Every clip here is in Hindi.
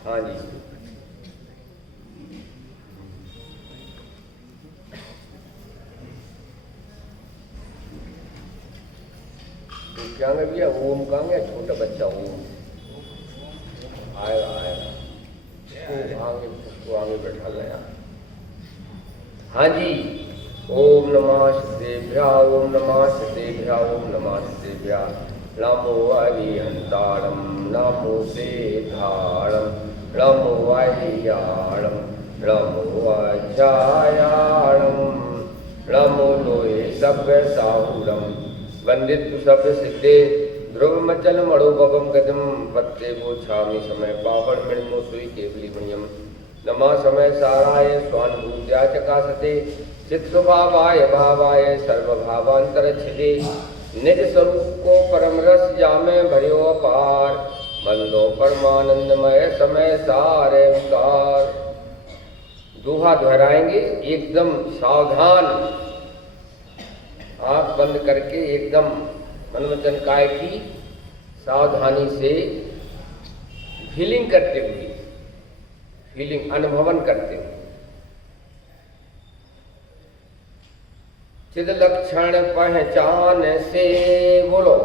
हाँ जी। तो क्या भैया ओम कहेंगे, छोटा बच्चा ओम आएगा आएगा, उसको आगे बैठा गया। हाँ जी। ओम नमः सिद्धेभ्या, ओम नमः सिद्धेभ्या, ओम नमः सिद्धेभ्या। नमो अरिहंताणं, नमो सेधाणं, नमो अरियाणं, नमो अध्यायाणं, नमो लोहे सभ्य साहूरं, वंदितु सभ्य सिद्धे ध्रुव मचल मणोभवम गदम पत्ते वो छामी समय पावड़ मणिमो सुई केवली मणियम। नमः समय साराय स्वानुभूत्या चकासते चित स्वभावाय भावाय सर्वभावांतरच्छिदे। निज स्वरूप को परम रस जामे भरियो अपार, बंदो परमानंदमय समय सारे विकार। दोहा दोहराएंगे एकदम सावधान, आंख बंद करके एकदम मनवचन काय की सावधानी से फीलिंग करते हुए, फीलिंग अनुभवन करते हुए। चिद लक्षण पहचान से, बोलो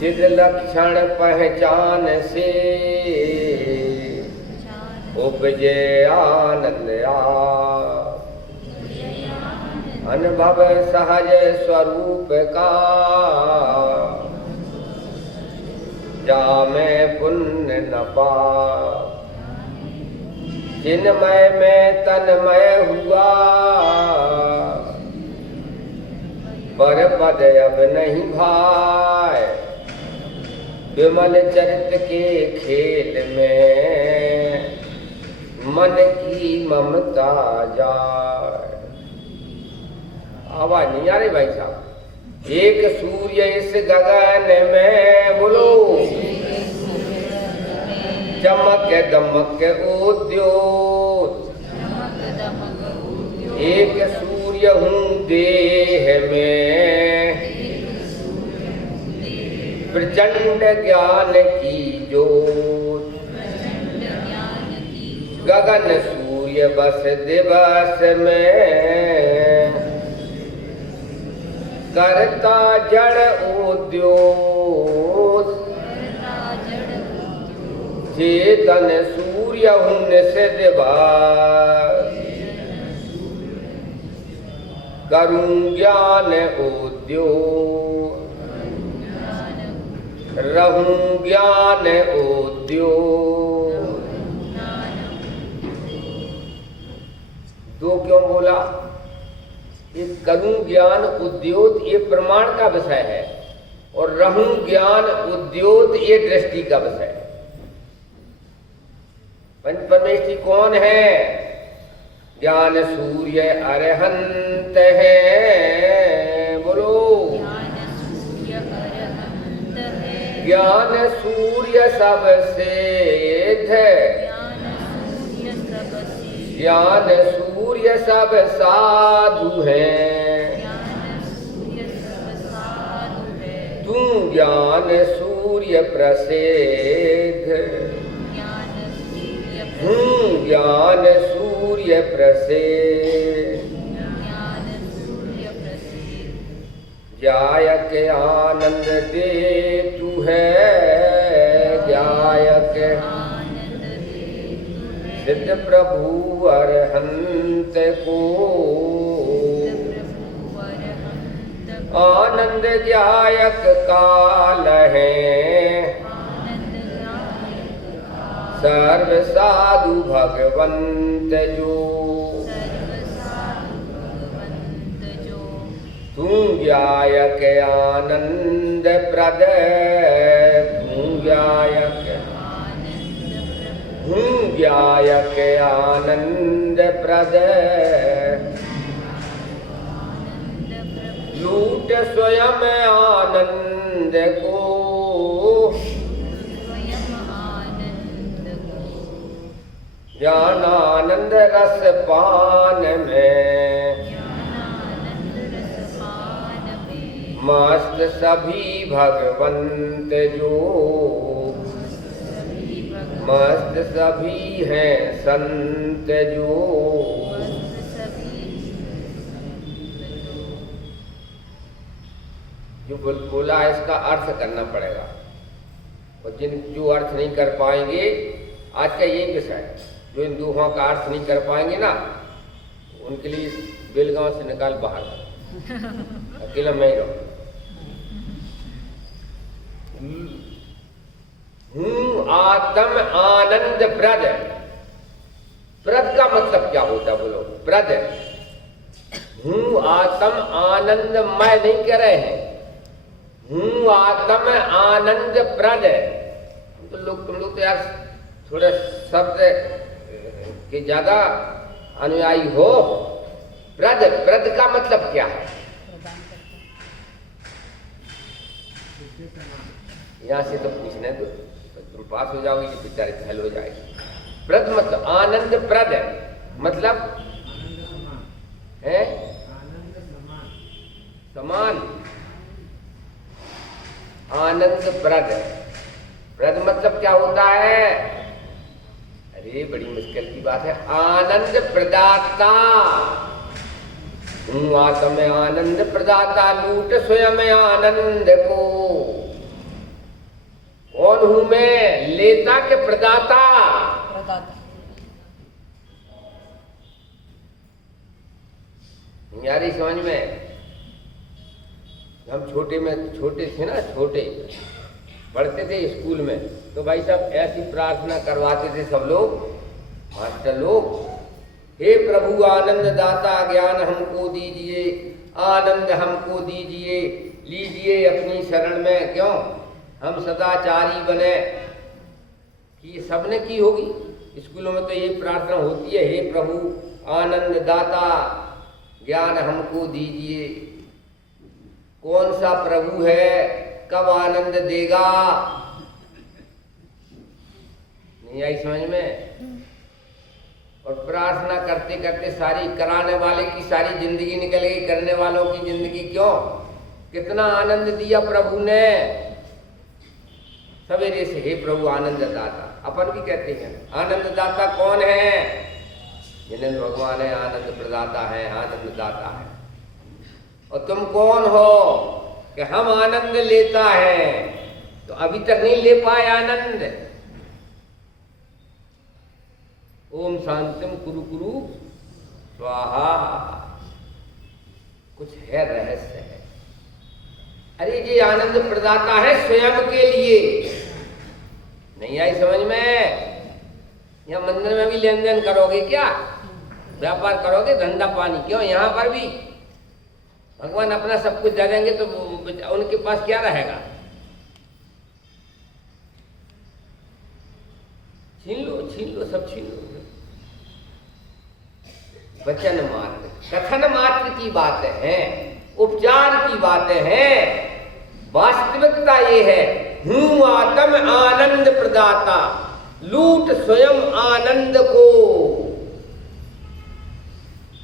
चिद लक्षण पहचान से उपजे आनंद अनुभव सहज स्वरूप का, जामे पुण्य न पा। चिन्मय में तन्मय हुआ, पर पद अब नहीं भाई। विमल चरित के खेल में मन की ममता जाए। आवाज नहीं आ रही भाई साहब। एक सूर्य इस गगन में, बोलो चमक दमक उद्योत। एक सूर्य हूँ देह में, प्रचंड ज्ञान की ज्योत। गगन सूर्य बस दिवस में, करता जड़ उद्योत। चेतन सूर्य हूँ निषेध करूं ज्ञान उद्योग। रहूं ज्ञान उद्योग। दो क्यों बोला? ये करूं ज्ञान उद्योग ये प्रमाण का विषय है, और रहूं ज्ञान उद्योग ये दृष्टि का विषय है। पंच परमेष्ठी कौन है? ज्ञान सूर्य अरहंत है, बोलो ज्ञान सूर्य सबसे थे। ज्ञान सूर्य सब साधु हैं, तू ज्ञान सूर्य प्रसिद्ध। ज्ञान सूर्य प्रसिद्ध। जायक आनंद दे तू है, जायक सिद्ध प्रभु अरहंत को। आनंद जायक काल है, सर्व साधु भगवंत जो। तू ज्ञायक आनंद प्रद, तू ज्ञायक आनंद प्रद। लूट स्वयं आनंद को, ज्ञानानंद रस पान में। मस्त सभी भगवंत जो, वस्त सभी हैं संत जो बोला है, इसका अर्थ करना पड़ेगा। और जो अर्थ नहीं कर पाएंगे, आज का यही विषय है, जो इन दोहों का अर्थ नहीं कर पाएंगे ना, उनके लिए बेलगांव से निकाल बाहर, अकेला मैं ही रहूं। हूँ आत्म आनंद प्रद। प्रद का मतलब क्या होता है बोलो? प्रद, हूँ आत्म आनंदमय नहीं कह रहे हैं, हूँ आत्म आनंद प्रद। तो तुम लोग तो यार थोड़े शब्द के ज्यादा अनुयायी हो। प्रद, प्रद का मतलब क्या है? यहां से तो पूछने दो, तुम पास हो जाओगे कि बेचारे फेल हो जाएगी। प्रद मतलब आनंद प्रद है, मतलब है समान, आनंद प्रद। प्रद मतलब क्या होता है? अरे बड़ी मुश्किल की बात है। आनंद प्रदाता, हूँ आत्म आनंद प्रदाता, लूट स्वयं आनंद को। कौन हूं मैं? लेता के प्रदाता? नहीं आ रही समझ में? हम छोटे थे ना, छोटे पढ़ते थे स्कूल में, तो भाई साहब ऐसी प्रार्थना करवाते थे सब लोग, मास्टर लोग, हे प्रभु आनंद दाता ज्ञान हमको दीजिए, आनंद हमको दीजिए, लीजिए अपनी शरण में, क्यों हम सदाचारी बने। कि सबने की होगी, स्कूलों में तो ये प्रार्थना होती है, हे प्रभु आनंद दाता ज्ञान हमको दीजिए। कौन सा प्रभु है, कब आनंद देगा? नहीं आई समझ में? और प्रार्थना करते करते सारी कराने वाले की सारी जिंदगी निकल गई, करने वालों की जिंदगी क्यों? कितना आनंद दिया प्रभु ने सवेरे से, हे प्रभु आनंद दाता। अपन भी कहते हैं आनंद दाता कौन है? जिन्हें भगवान है, आनंद प्रदाता है, आनंद दाता है। और तुम कौन हो कि हम आनंद लेता है? तो अभी तक नहीं ले पाए आनंद। ओम शांतिम कुरु कुरु स्वाहा। कुछ है, रहस्य है। अरे ये आनंद प्रदाता है स्वयं के लिए। नहीं आई समझ में? यहाँ मंदिर में भी लेन देन करोगे क्या? व्यापार करोगे, धंधा पानी, क्यों? यहाँ पर भी भगवान अपना सब कुछ दे देंगे तो उनके पास क्या रहेगा? छीन लो, सब छीन लो। वचन मात्र, कथन मात्र की बातें हैं, उपचार की बातें हैं। वास्तविकता ये है, हूँ आत्म आनंद प्रदाता, लूट स्वयं आनंद को।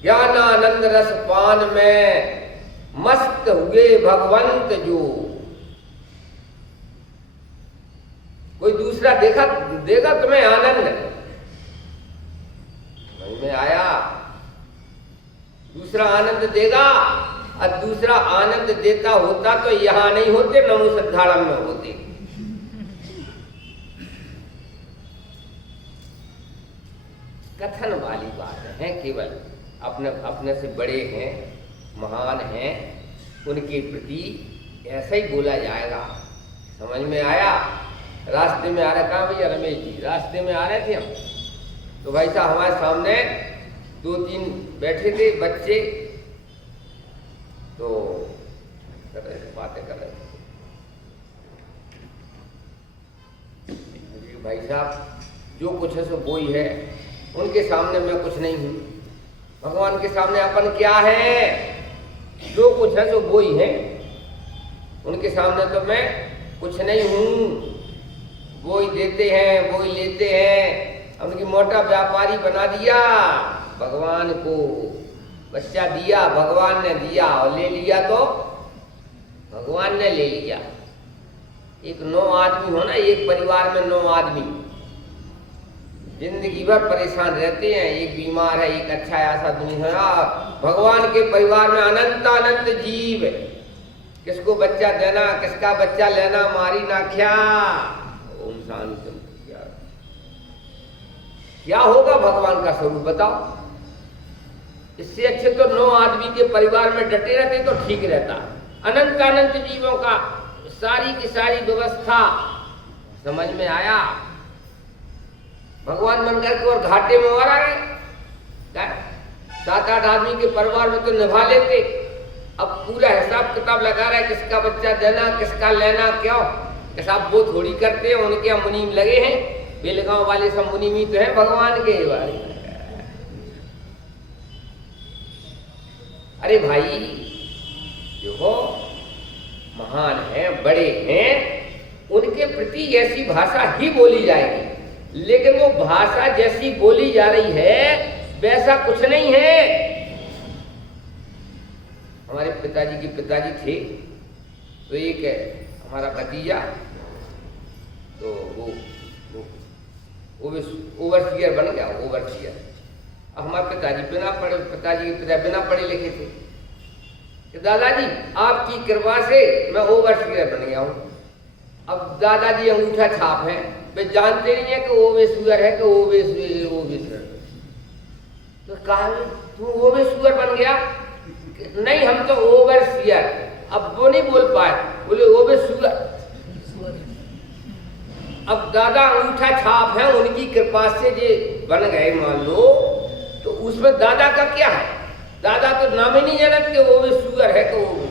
ज्ञानानंद रस पान में मस्त हुए भगवंत जो। कोई दूसरा देगा तुम्हें आनंद? समझ में आया? दूसरा आनंद देगा, और दूसरा आनंद देता होता तो यहां नहीं होते, नमो सिद्धारम में होते। कथन वाली बात है, केवल अपने से बड़े हैं, महान हैं, उनके प्रति ऐसा ही बोला जाएगा। समझ में आया? रास्ते में आ रहे, कहाँ भैया रमेश जी, रास्ते में आ रहे थे हम, तो भाई साहब हमारे सामने 2-3 बैठे थे बच्चे, तो बातें कर रहे थे। भाई साहब जो कुछ है सो वो ही है, उनके सामने मैं कुछ नहीं हूँ। भगवान के सामने अपन क्या है? जो कुछ है सो वो ही है। उनके सामने तो मैं कुछ नहीं हूँ। वो ही देते हैं, वो ही लेते हैं। उनकी मोटा व्यापारी बना दिया भगवान को। बच्चा दिया, भगवान ने दिया, और ले लिया तो भगवान ने ले लिया। एक 9 आदमी हो ना, एक परिवार में 9 आदमी, जिंदगी भर परेशान रहते हैं, एक बीमार है, एक अच्छा है, ऐसा दुनिया। भगवान के परिवार में अनंत अनंत जीव, किसको बच्चा देना, किसका बच्चा लेना, मारी ना क्या। ओम शांति। क्या होगा भगवान का स्वरूप बताओ। इससे अच्छे तो 9 आदमी के परिवार में डटे रहते तो ठीक रहता। अनंत अनंत जीवों का सारी की सारी व्यवस्था समझ में आया। भगवान बनकर के और घाटे में और आ गए। 7-8 आदमी के परिवार में तो निभा लेते, अब पूरा हिसाब किताब लगा रहा है, किसका बच्चा देना, किसका लेना, क्यों हिसाब वो थोड़ी करते हैं। उनके यहाँ मुनीम लगे हैं, बेलगांव वाले सब मुनीमी तो है भगवान के बारे में। अरे भाई देखो, महान हैं, बड़े हैं, उनके प्रति ऐसी भाषा ही बोली जाएगी, लेकिन वो भाषा जैसी बोली जा रही है वैसा कुछ नहीं है। हमारे पिताजी के पिताजी थे, तो एक है हमारा भतीजा, तो वो ओवरसीयर बन गया, ओवरसीयर। हमारे पिताजी बिना पढ़े, पिताजी के पिता बिना पढ़े लिखे थे कि दादाजी आपकी कृपा से मैं ओवरसीयर बन गया हूँ। अब दादाजी अंगूठा छाप है, वे जानते नहीं है कि ओवेश्वर है कि ओवेश्वर। तो कहा तू ओवेश्वर बन गया? नहीं, हम तो ओवरसीयर। अब वो नहीं बोल पाए, बोले ओवेश्वर। अब दादा अंगूठा छाप है, उनकी कृपा से ये बन गए मान लो, तो उसमें दादा का क्या है? दादा तो नाम ही नहीं जानत कि ओवेश्वर है कि ओवेश्वर।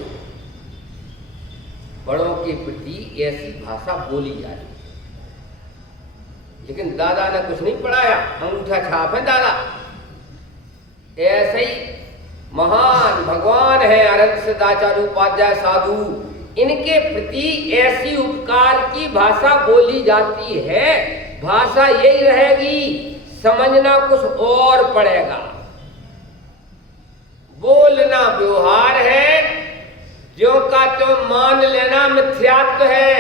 बड़ों के प्रति ऐसी भाषा बोली जा रही, लेकिन दादा ने कुछ नहीं पढ़ाया, अंगूठा छाप है दादा। ऐसे ही महान भगवान है अनंत सदाचार्य उपाध्याय साधु, इनके प्रति ऐसी उपकार की भाषा बोली जाती है। भाषा यही रहेगी, समझना कुछ और पड़ेगा। बोलना व्यवहार है, ज्यों का त्यों मान लेना मिथ्यात्व है।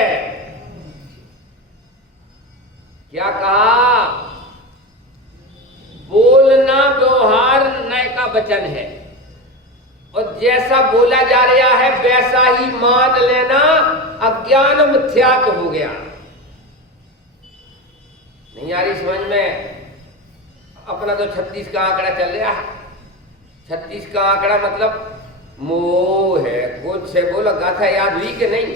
क्या कहा? बोलना व्यवहार नए का वचन है, और जैसा बोला जा रहा है वैसा ही मान लेना अज्ञान मिथ्यात्व हो गया। नहीं आ रही समझ में? अपना तो 36 का आंकड़ा चल रहा है। 36 का आंकड़ा मतलब मोह है, कुछ है। बोला गाथा याद हुई कि नहीं?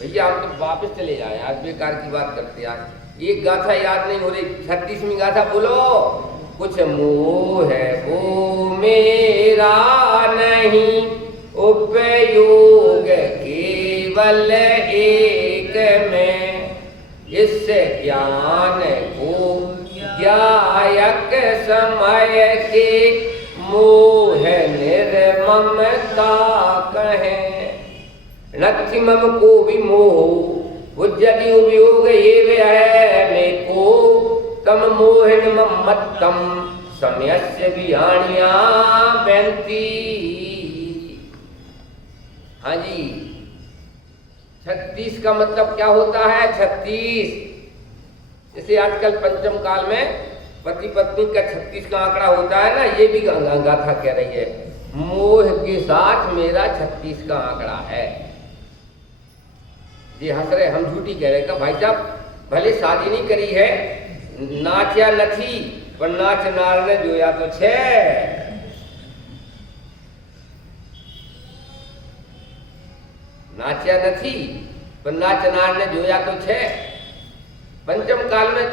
भैया हम तो वापस चले जाए, आज बेकार की बात करते यार। एक गाथा याद नहीं हो रही, 36वीं गाथा बोलो। कुछ मोह है वो मेरा नहीं, उपयोग केवल एक में, इससे ज्ञान को ज्ञायक समय के, मोह निर्ममता कहें। नथि मम को भी मोह उज्जति उपयोग ये है में को, तम मोहिन मत्तम समयस्य विहानिया बेंती। हाँ जी, 36 का मतलब क्या होता है? 36 जैसे आजकल पंचम काल में पति पत्नी का 36 का आंकड़ा होता है ना, ये भी गाथा कह रही है। मोह के साथ मेरा 36 का आंकड़ा है। ये हंस रहे, हम झूठी कह रहे का भाई साहब, भले शादी नहीं करी है, नाचा नथी पर नाच नार ने जोया तो छे। नाचा नथी पर नाच नार ने जोया तो छे। पंचम काल में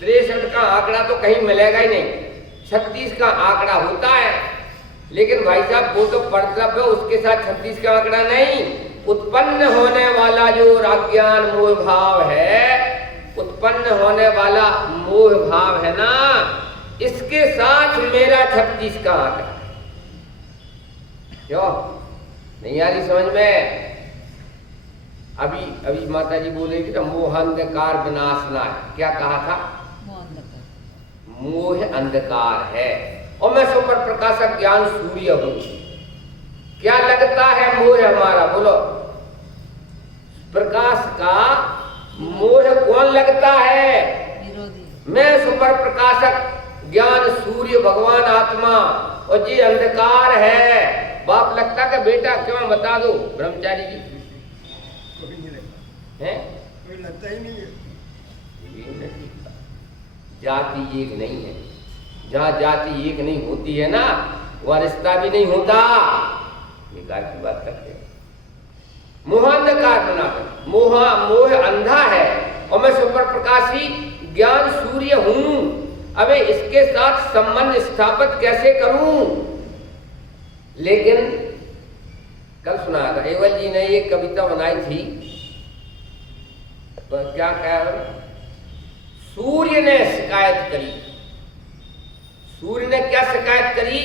63 का आंकड़ा तो कहीं मिलेगा ही नहीं, 36 का आंकड़ा होता है। लेकिन भाई साहब वो तो कर्तव्य है, उसके साथ 36 का आंकड़ा नहीं। उत्पन्न होने वाला जो अज्ञान मोह भाव है, उत्पन्न होने वाला मोह भाव है ना, इसके साथ मेरा 36 का आंकड़ा। क्यों नहीं आ रही समझ में? अभी माता जी बोलेगी तो मोह अंधकार विनाशना है। क्या कहा था? मोह अंधकार है और मैं सुपर प्रकाशक ज्ञान सूर्य हूं। क्या लगता है मोह हमारा? बोलो। प्रकाश का मोह कौन लगता है? मैं सुपर प्रकाशक ज्ञान सूर्य भगवान आत्मा, और जी अंधकार है। बाप लगता का बेटा क्यों बता दो ब्रह्मचारी जी, कोई नहीं लगता हैं? कोई लगता ही नहीं है। जाति एक नहीं है, जहाँ जाति एक नहीं होती है ना, वह रिश्ता भी नहीं होता। बेकार की बात करते हैं। मोहांधकार बनाकर, मोह अंधा है, और मैं सुपर प्रकाशी ज्ञान सूर्य हूं। अबे इसके साथ संबंध स्थापित कैसे करूं? लेकिन कल सुनाया था एवल जी ने एक कविता बनाई थी, तो क्या कहा? सूर्य ने शिकायत करी। सूर्य ने क्या शिकायत करी?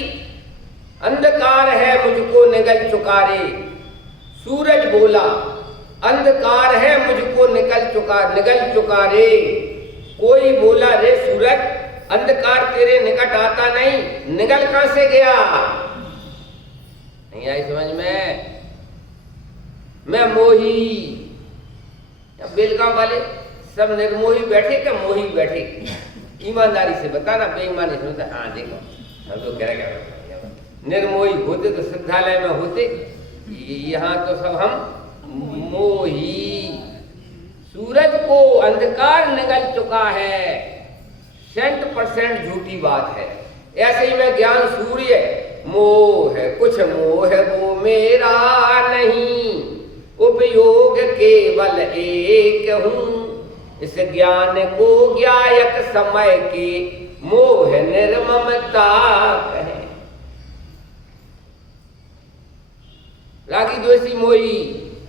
अंधकार है मुझको निगल चुका रे। सूरज बोला अंधकार है मुझको निगल चुका रे। कोई बोला रे सूरज अंधकार तेरे निकट आता नहीं, निगल कहां से गया? नहीं आई समझ में? मैं मोही। अब बेलगांव वाले सब निर्मोही बैठे क्या मोही बैठे? ईमानदारी से बताना, बेईमानी से बता। हाँ देखो हम तो कह रहे निर्मोही होते तो श्रद्धालय में होते, यहाँ तो सब हम मोही। सूरज को अंधकार निगल चुका है, 100% झूठी बात है। ऐसे ही मैं ज्ञान सूर्य, मोह है कुछ मोह वो मेरा नहीं, उपयोग केवल एक हूँ। इस ज्ञान को ज्ञायक समय के मोह निर्ममता कहे। रागी द्वेषी मोही,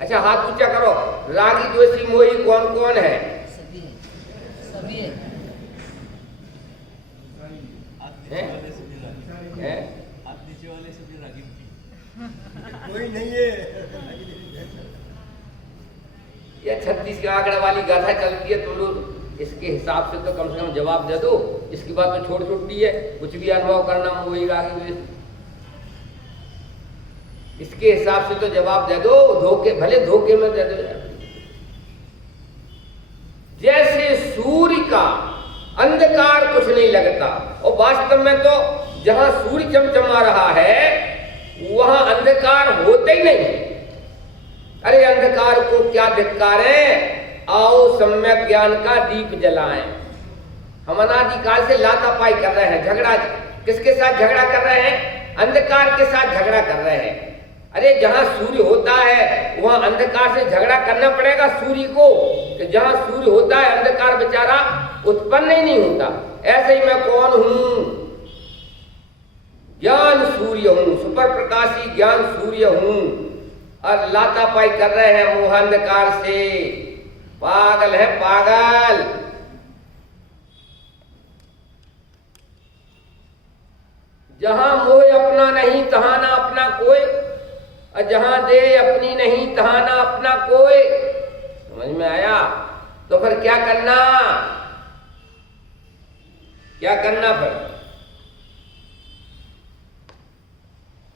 अच्छा हाथ ऊंचा करो। रागी द्वेषी मोही कौन कौन है? सभी है, सभी है। कोई नहीं है। ये 36 के आंकड़े वाली गाथा चलती है, तुम लोग इसके हिसाब से तो कम से कम जवाब दे दो। इसकी बात तो छोड़ छूटती है, कुछ भी अनुभव करना मोही रागी द्वेषी, इसके हिसाब से तो जवाब दे दो। धोखे भले धोखे में दे दो। जैसे सूर्य का अंधकार कुछ नहीं लगता, और वास्तव में तो जहां सूर्य चमचमा रहा है वहां अंधकार होते ही नहीं। अरे अंधकार को क्या धिक्कारें, आओ सम्यक ज्ञान का दीप जलाएं। हम अनादिकाल से लातापाई कर रहे हैं, झगड़ा किसके साथ झगड़ा कर रहे हैं? अंधकार के साथ झगड़ा कर रहे हैं। अरे जहां सूर्य होता है वहां अंधकार से झगड़ा करना पड़ेगा सूर्य को, कि जहां सूर्य होता है अंधकार बेचारा उत्पन्न ही नहीं होता। ऐसे ही मैं कौन हूं? ज्ञान सूर्य हूं, सुपर प्रकाशी ज्ञान सूर्य हूं, और लातापाई कर रहे हैं मोहांधकार से। पागल है पागल। जहां मोह अपना नहीं तहां ना अपना कोई, और जहां दे अपनी नहीं तहां ना अपना कोई। समझ में आया? तो फिर क्या करना? क्या करना फिर?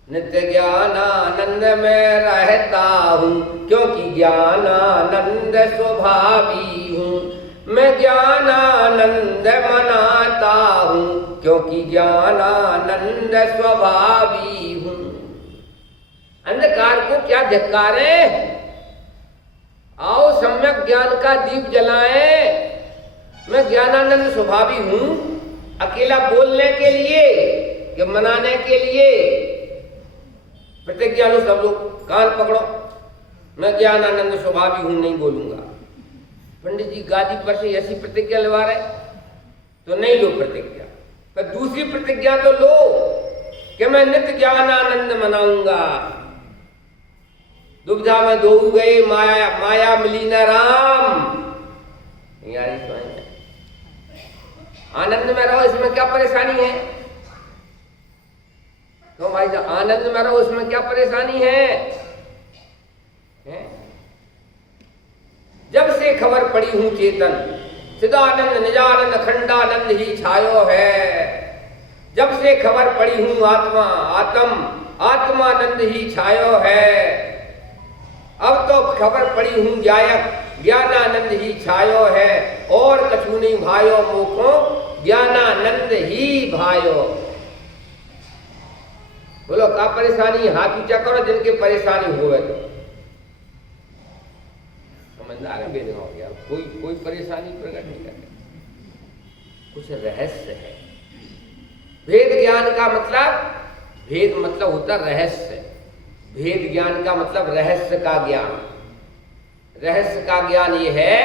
नित्य ज्ञानानंद में रहता हूं, क्योंकि ज्ञानानंद स्वभावी हूं। मैं ज्ञानानंद मनाता हूं, क्योंकि ज्ञानानंद स्वभावी हूं। अंधकार को क्या धिक्कारें, आओ सम्यक ज्ञान का दीप जलाएं। मैं ज्ञानानंद स्वभावी हूं। अकेला बोलने के लिए कि मनाने के लिए? प्रतिज्ञा लो सब लोग, कान पकड़ो। मैं ज्ञानानंद स्वभावी हूं, नहीं बोलूंगा। पंडित जी गादी पर से ऐसी प्रतिज्ञा लगा रहे तो नहीं लो प्रतिज्ञा, पर दूसरी प्रतिज्ञा तो लो कि मैं नित्य ज्ञानानंद मनाऊंगा। दुविधा में दो गए माया मिली न राम। यारी समझ में? आनंद में रहो, इसमें क्या परेशानी है? तो भाई साहब आनंद में रहो, इसमें क्या परेशानी है? जब से खबर पड़ी हूं चेतन, चिदानंद निजानंद अखंडानंद ही छायो है। जब से खबर पड़ी हूं आत्मा आत्मानंद ही छायो है। अब तो खबर पड़ी हूं ज्ञायक ज्ञानानंद ही छायो है। और और कछु नहीं भायो मोको ज्ञानानंद ही भायो। बोलो का परेशानी, हाथ ऊंचा करो जिनके परेशानी होवे तो। समझदार है वेद हो गया, कोई परेशानी प्रकट नहीं करते, कुछ रहस्य है। भेद ज्ञान का मतलब, भेद मतलब होता रहस्य, भेद ज्ञान का मतलब रहस्य का ज्ञान। रहस्य का ज्ञान ये है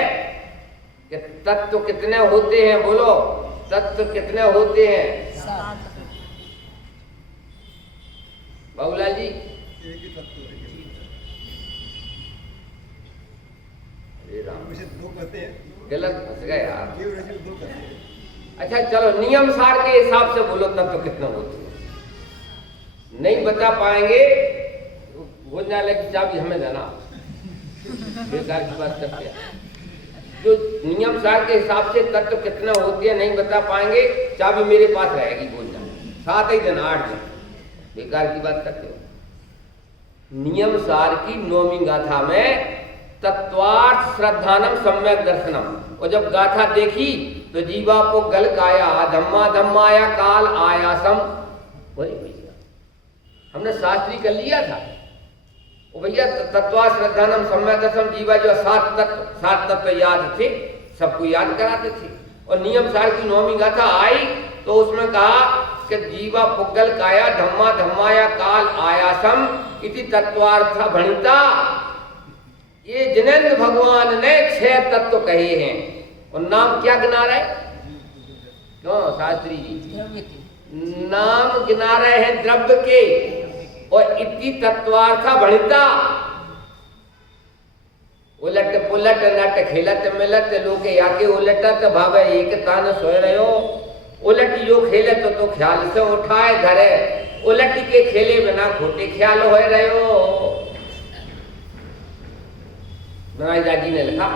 कि तत्व कितने होते हैं, बोलो तत्व कितने होते हैं? 7। बाबूलाल जी एक ही तत्व है। अरे राम, मुझे दो कहते हैं, गलत फंस गए यार। जीव रज्जु दो कहते हैं। अच्छा चलो नियम सार के हिसाब से बोलो तत्व कितना होते हैं। नहीं बता पाएंगे भोजनालय की चाबी हमें देना, बेकार की बात करते हैं। जो नियम सार के हिसाब से तत्व कितना होते हैं नहीं बता पाएंगे, चाबी मेरे पास रहेगी भोजनालय, 7 ही दिन 8 दिन, बेकार की बात करते हो। नियम सार की 9वीं गाथा में तत्वार्थ श्रद्धानम सम्यक दर्शनम, और जब गाथा देखी तो जीवा को गल काया धम्मा धम्माया काल आयासम। वही भैया हमने शास्त्री कर लिया था वो भैया, तत्वा श्रद्धानम सम्यक दर्शनम, जीवा जो 7 तत्व याद थे सबको याद कराते थे। और नियम सार की 9वीं गाथा आई तो उसमें कहा कि जीवा पुगल काया धम्मा धम्माया काल आयासम इति तत्वार्थ भणिता। ये जिनेंद्र भगवान ने 6 तत्व कहे हैं, और नाम क्या गिना रहे? क्यों शास्त्री जी? द्रव्य के। नाम गिना रहे हैं द्रव्य के, और इति तत्वार्थ भणिता। उलट पुलट नट खेलत मिलत लोके याके उलटत भावे एक तान सोए रहो। उलट जो खेले तो ख्याल से उठाए धरे, उलट के खेले बिना खोटे ख्याल हो रहे हो। महाराज जी ने लिखा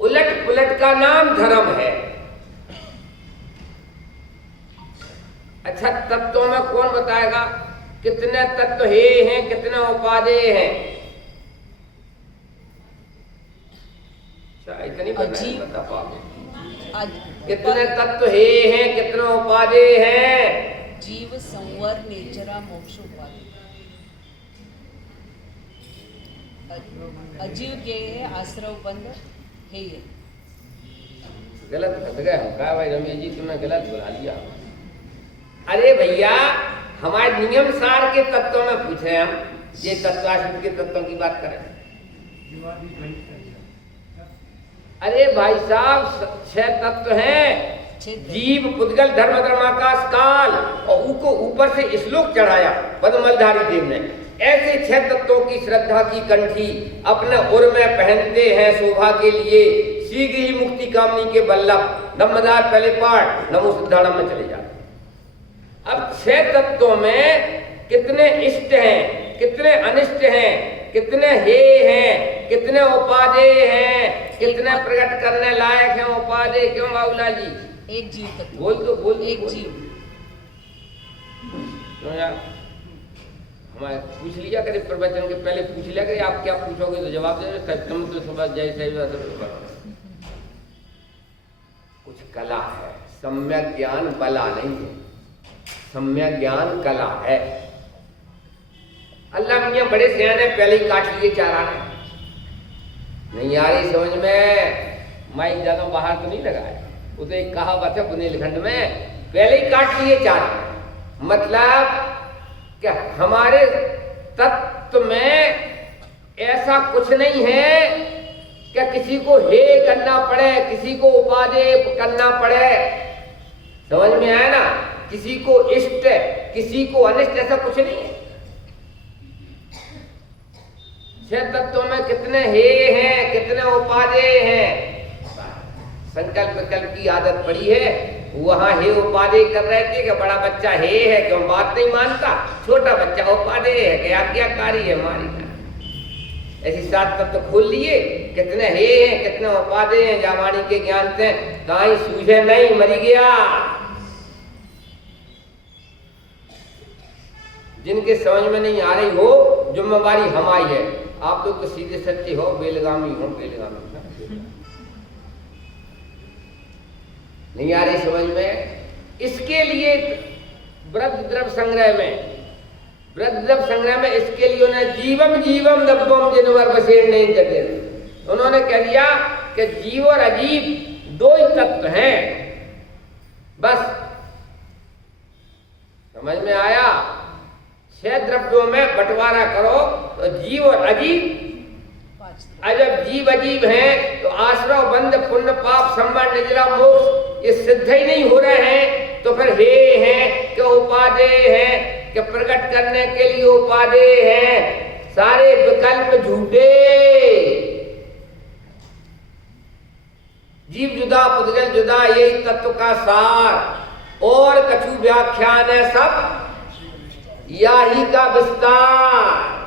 उलट पुलट का नाम धर्म है। अच्छा तत्वों में कौन बताएगा कितने तत्व हे हैं, कितने उपादेय हैं? अच्छा इतनी बता पाओगे कितने तत्व हे हैं, कितने उपादेय हैं? जीव संवर नेचरा मोक्ष उपाधि। अजीव के है आश्रव बंध है ये। गलत फंस गए हम। कहा भाई रमेश जी तुमने गलत बुला लिया। अरे भैया हमारे नियम सार के तत्वों में पूछे हम, ये तत्वाश्रित के तत्वों की बात करें। अरे भाई साहब 6 तत्व हैं, जीव पुद्गल धर्म धर्माकाश काल, और उनको ऊपर से श्लोक चढ़ाया पद्मलधारी देव ने। ऐसे 6 तत्वों की श्रद्धा की कंठी अपने उर में पहनते हैं शोभा के लिए, शीघ्र ही मुक्ति कामनी के बल्लभ। नम्मदार पहले पाठ नमो सिद्धाणम में चले जाते। अब 6 तत्वों में कितने इष्ट हैं, कितने अनिष्ट हैं, कितने हे हैं, कितने उपादेय हैं, कितने प्रकट करने लायक हैं उपादेय? क्यों बाबूलाल जी? एक जीव तत्व। बोल एक जीव। क्यों यार हमारे पूछ लिया करे, प्रवचन के पहले पूछ लिया करे आप क्या पूछोगे तो जवाब दे रहे, तुम तो समझ जैसे कुछ कला है। सम्यक ज्ञान बला नहीं है, सम्यक ज्ञान कला है। अल्लाह मियां बड़े सियाने पहले ही काट लिए 4 आने। नहीं आ रही समझ में? माइक ज्यादा बाहर तो नहीं लगाया, वो तो एक कहावत है बुंदेलखंड में, पहले ही काट लिए 4। मतलब कि हमारे तत्व में ऐसा कुछ नहीं है कि किसी को हे करना पड़े, किसी को उपादेय करना पड़े। समझ में आया ना? किसी को इष्ट किसी को अनिष्ट, ऐसा कुछ नहीं है। 6 तत्वों में कितने हे हैं, कितने उपादेय हैं। संकल्प विकल्प की आदत पड़ी है, वहां हे उपादेय कर रहे थे कि बड़ा बच्चा हे है क्यों बात नहीं मानता, छोटा बच्चा उपादेय है कि आज्ञाकारी है हमारी। ऐसी 7 तत्व खोल लिए, कितने हे हैं, कितने उपादेय हैं। जावाणी के ज्ञान से कहीं सूझे नहीं, मरी गया। जिनके समझ में नहीं आ रही हो, जिम्मेवारी हमारी है। आप लोग तो सीधे सच्चे हो, बेलगामी हो, बेलगामी। नहीं आ रही समझ में? इसके लिए व्रत द्रव्य संग्रह में इसके लिए उन्हें जीवम जीवम दब्बम जिनवर बसेर नहीं करते। उन्होंने कह दिया कि जीव और अजीव दो ही तत्व हैं, बस। समझ में आया? 6 द्रव्यों में बंटवारा करो तो जीव और अजीव। 5 जब जीव अजीव हैं तो आश्रव बंध पुण्य पाप संबंध निजरा मोक्ष ये सिद्ध ही नहीं हो रहे हैं, तो फिर हे हैं कि उपादेय हैं कि प्रकट करने के लिए उपादेय हैं, सारे विकल्प झूठे। जीव जुदा पुद्गल जुदा, यही तत्व का सार, और कछु व्याख्यान है सब याही का विस्तार।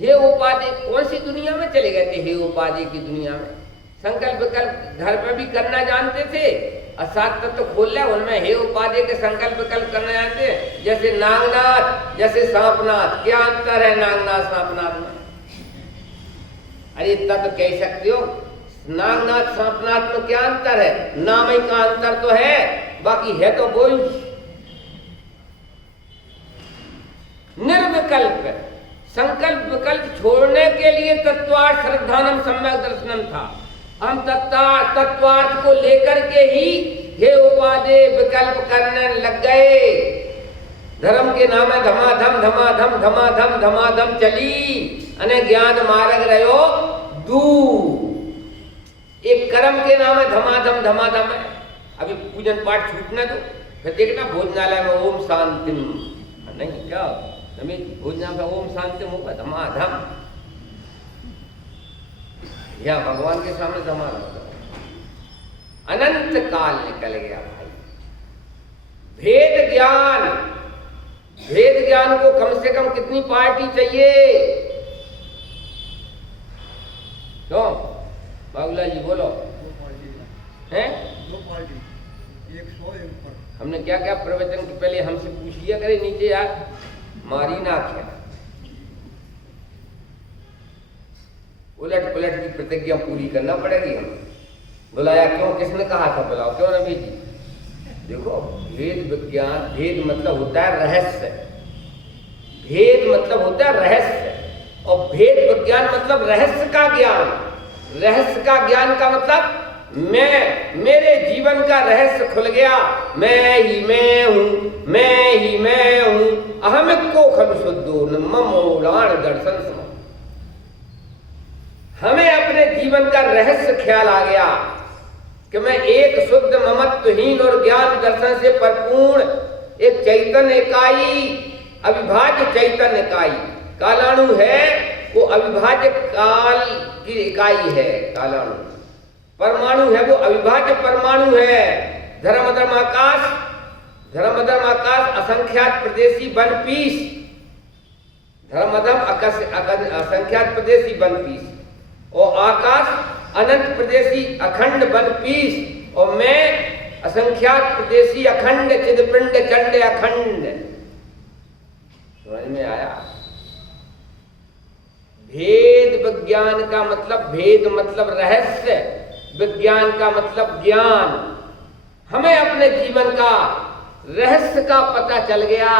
हे उपाधि कौन सी दुनिया में चले गए थे? हे उपाधि की दुनिया में संकल्प विकल्प घर पर भी करना जानते थे, और सात तत्व खोल लिया उनमें हे उपाधि के संकल्प विकल्प करना जानते हैं। जैसे नागनाथ, जैसे सांपनाथ। क्या अंतर है नागनाथ सांपनाथ में? अरे तत्व कह सकते हो, नागनाथ सांपनाथ में क्या अंतर है? नाम ही का अंतर तो है, बाकी है तो कोई निर्विकल्प। संकल्प विकल्प छोड़ने के लिए तत्वार्थ श्रद्धानम सम्यक दर्शनम था। हम तत्वार्थ को लेकर के ही हे उपाधि विकल्प करने लग गए। धर्म के नाम धमाधम धमाधम धमाधम धमाधम चली, अने ज्ञान मार्ग रहो दूर। एक कर्म के नाम है धमाधम धमाधम है। अभी पूजन पाठ छूटना दो, फिर देखना भोजनालय में ओम शांति नहीं, क्या भोजनालय में ओम शांति होगा धमाधम। यह भगवान के सामने धमाधम। अनंत काल निकल गया भाई। भेद ज्ञान को कम से कम कितनी पार्टी चाहिए? क्यों बाबूलाल जी बोलो? 2 पार्टी हैं? 2 पार्टी, 100 एक ऊपर। हमने क्या क्या प्रवचन के पहले हमसे पूछ लिया करे नीचे यार, मारी ना क्या उलट पुलट की प्रतिज्ञा पूरी करना पड़ेगी। हम बुलाया क्यों? किसने कहा था बुलाओ? क्यों नबी जी? देखो भेद विज्ञान, भेद मतलब होता है रहस्य, भेद मतलब होता है रहस्य, और भेद विज्ञान मतलब रहस्य का ज्ञान। रहस्य का ज्ञान का मतलब मेरे जीवन का रहस्य खुल गया। मैं ही मैं हूं, मैं ही मैं हूं। अहमिको खलु शुद्धो ममोलान दर्शन सम। हमें अपने जीवन का रहस्य ख्याल आ गया कि मैं एक शुद्ध ममत्वहीन और ज्ञान दर्शन से परिपूर्ण एक चैतन्य इकाई, अविभाज्य चैतन्य इकाई। कालाणु है वो अविभाज्य काल की इकाई है, कालाणु। परमाणु है वो अविभाज्य परमाणु है। धर्म धर्म आकाश असंख्यात प्रदेशी वन पीस। धर्म असंख्यात प्रदेशी वन पीस, और आकाश अनंत प्रदेशी अखंड वन पीस, और मैं असंख्यात प्रदेशी अखंड चिदपिंड चंड अखंड। समझ में आया? भेद विज्ञान का मतलब, भेद मतलब रहस्य, विज्ञान का मतलब ज्ञान। हमें अपने जीवन का रहस्य का पता चल गया,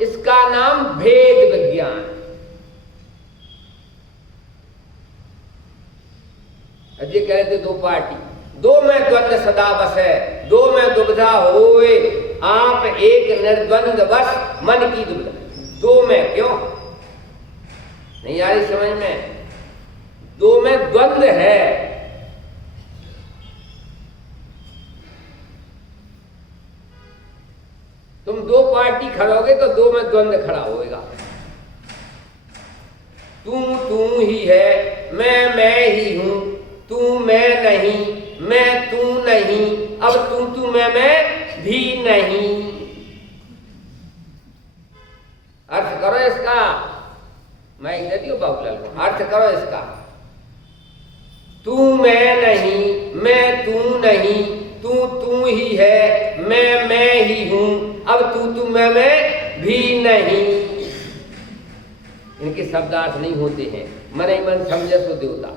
इसका नाम भेद विज्ञान। अजय कह रहे थे 2 पार्टी, 2 में द्वंद्व सदा बस है, 2 में दुविधा होए, आप एक निर्द्वंद बस मन की दुविधा। 2 में क्यों नहीं आ रही समझ में? 2 में द्वंद्व है। तुम 2 पार्टी खड़ोगे तो 2 में द्वंद्व खड़ा होएगा। तू ही है, मैं ही हूं, तू मैं नहीं, मैं तू नहीं, अब तू मैं भी नहीं। अर्थ करो इसका, मैं एक देती हूँ बाबूलाल को, अर्थ करो इसका। तू मैं नहीं, मैं तू नहीं, तू ही है, मैं ही हूं, अब तू मैं भी नहीं। इनके शब्दार्थ नहीं होते हैं। मन ही मन समझे सो देवता।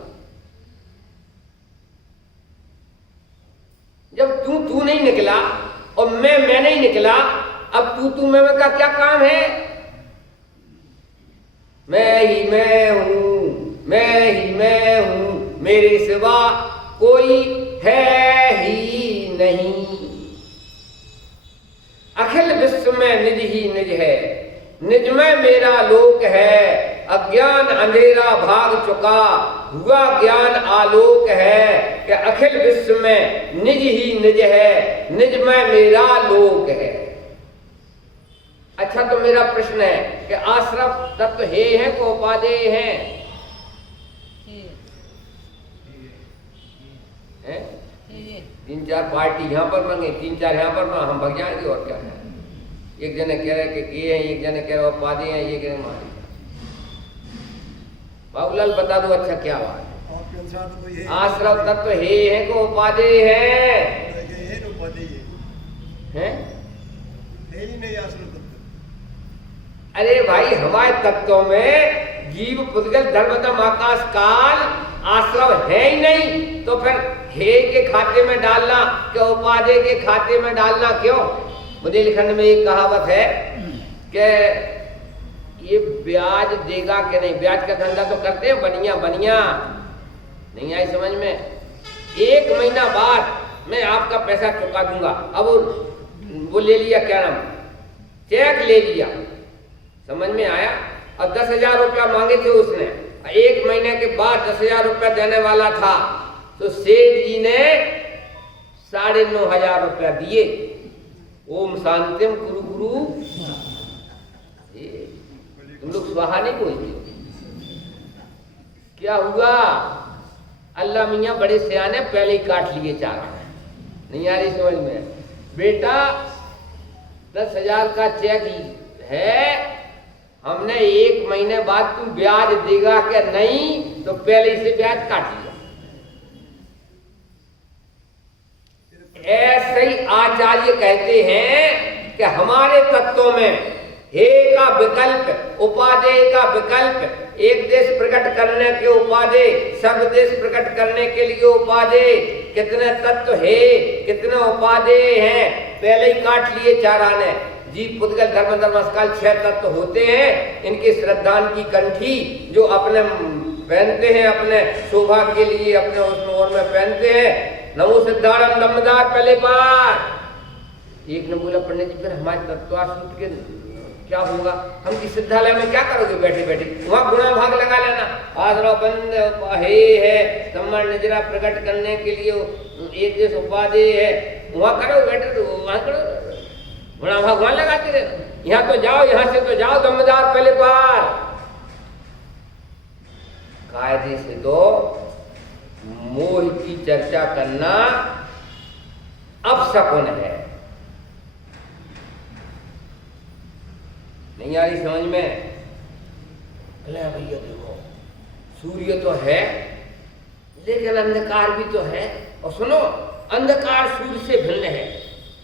निकला और मैं नहीं निकला। अब तू मैं का क्या काम है? मैं ही मैं हूं, मैं ही मैं हूं, मेरे सिवा कोई है ही नहीं। अखिल विश्व में निज ही निज है, निज में मेरा लोक है। अज्ञान अंधेरा भाग चुका, हुआ ज्ञान आलोक है। कि अखिल विश्व में निज ही निज है, निज में मेरा लोक है। अच्छा, तो मेरा प्रश्न है कि आश्रव तत्व हे है को उपादेय है? ये 3-4 पार्टी यहाँ पर मांगे, 3-4 यहाँ पर हम भग जाएंगे और क्या है। एक जने कह रहे कि ये है, एक जने कह रहे उपाधि है, ये कह रहे मारी। बाबूलाल बता दो अच्छा क्या बात है? आपके अनुसार तो कोई है आश्रव तत्व हे है को उपादेय है? है तो उपादेय हैं? है ही नहीं आश्रम तत्व। अरे भाई, हमारे तत्वों में जीव पुद्गल धर्मतम आकाश काल आश्रव है ही नहीं, तो फिर हे के खाते में डालना क्या, उपादेय के खाते में डालना क्यों? बुंदेलखंड में एक कहावत है कि ये ब्याज देगा कि नहीं। ब्याज का धंधा तो करते हैं, बनिया नहीं आई समझ में? 1 महीना बाद मैं आपका पैसा चुका दूंगा। अब वो ले लिया, क्या नाम, चेक ले लिया, समझ में आया? अब 10,000 रुपया मांगे थे उसने, 1 महीने के बाद 10,000 रुपया देने वाला था, तो सेठ जी ने 9,500 रुपया दिए। ओम शांतिम कुरु गुरु। तुम लोग स्वाहा नहीं बोलते? क्या हुआ? अल्लाह मियाँ बड़े सियाने पहले ही काट लिए चारा। नहीं आ रही समझ में? बेटा 10,000 का चेक है, हमने 1 महीने बाद तू ब्याज देगा क्या नहीं, तो पहले से ब्याज काट लिया। ऐसे ही आचार्य कहते हैं कि हमारे तत्वों में हे का विकल्प, उपादेय का विकल्प, एक देश प्रकट करने के उपादेय, सब देश प्रकट करने के लिए उपादेय। कितने तत्व है, कितने उपादेय हैं, पहले ही काट लिए चारा ने। जीव पुद्गल धर्म धर्मस्काल 6 तत्व होते हैं। इनकी श्रद्धान की कंठी जो अपने पहनते हैं, अपने शोभा के लिए अपने उसमें और में पहनते हैं। नमो सिद्धारम दमदार पहले बार। एक ने बोला पंडित जी फिर हमारे तत्वासूत्र के क्या होगा? हम किस सिद्धालय में क्या करोगे बैठे बैठे? वहाँ गुणा भाग लगा लेना। आदरा बंद है सम्मान नजरा प्रकट करने के लिए एक देश उपादेय है, वहाँ करो बैठे, तो वहाँ करो, गुणा भाग वहाँ लगाते रहना। यहाँ तो जाओ, यहाँ से तो जाओ दमदार पहले बार। कायदे से तो मोह की चर्चा करना अपशकुन है। नहीं आ रही समझ में? अरे भैया देखो, सूर्य तो है लेकिन अंधकार भी तो है। और सुनो, अंधकार सूर्य से भिन्न है।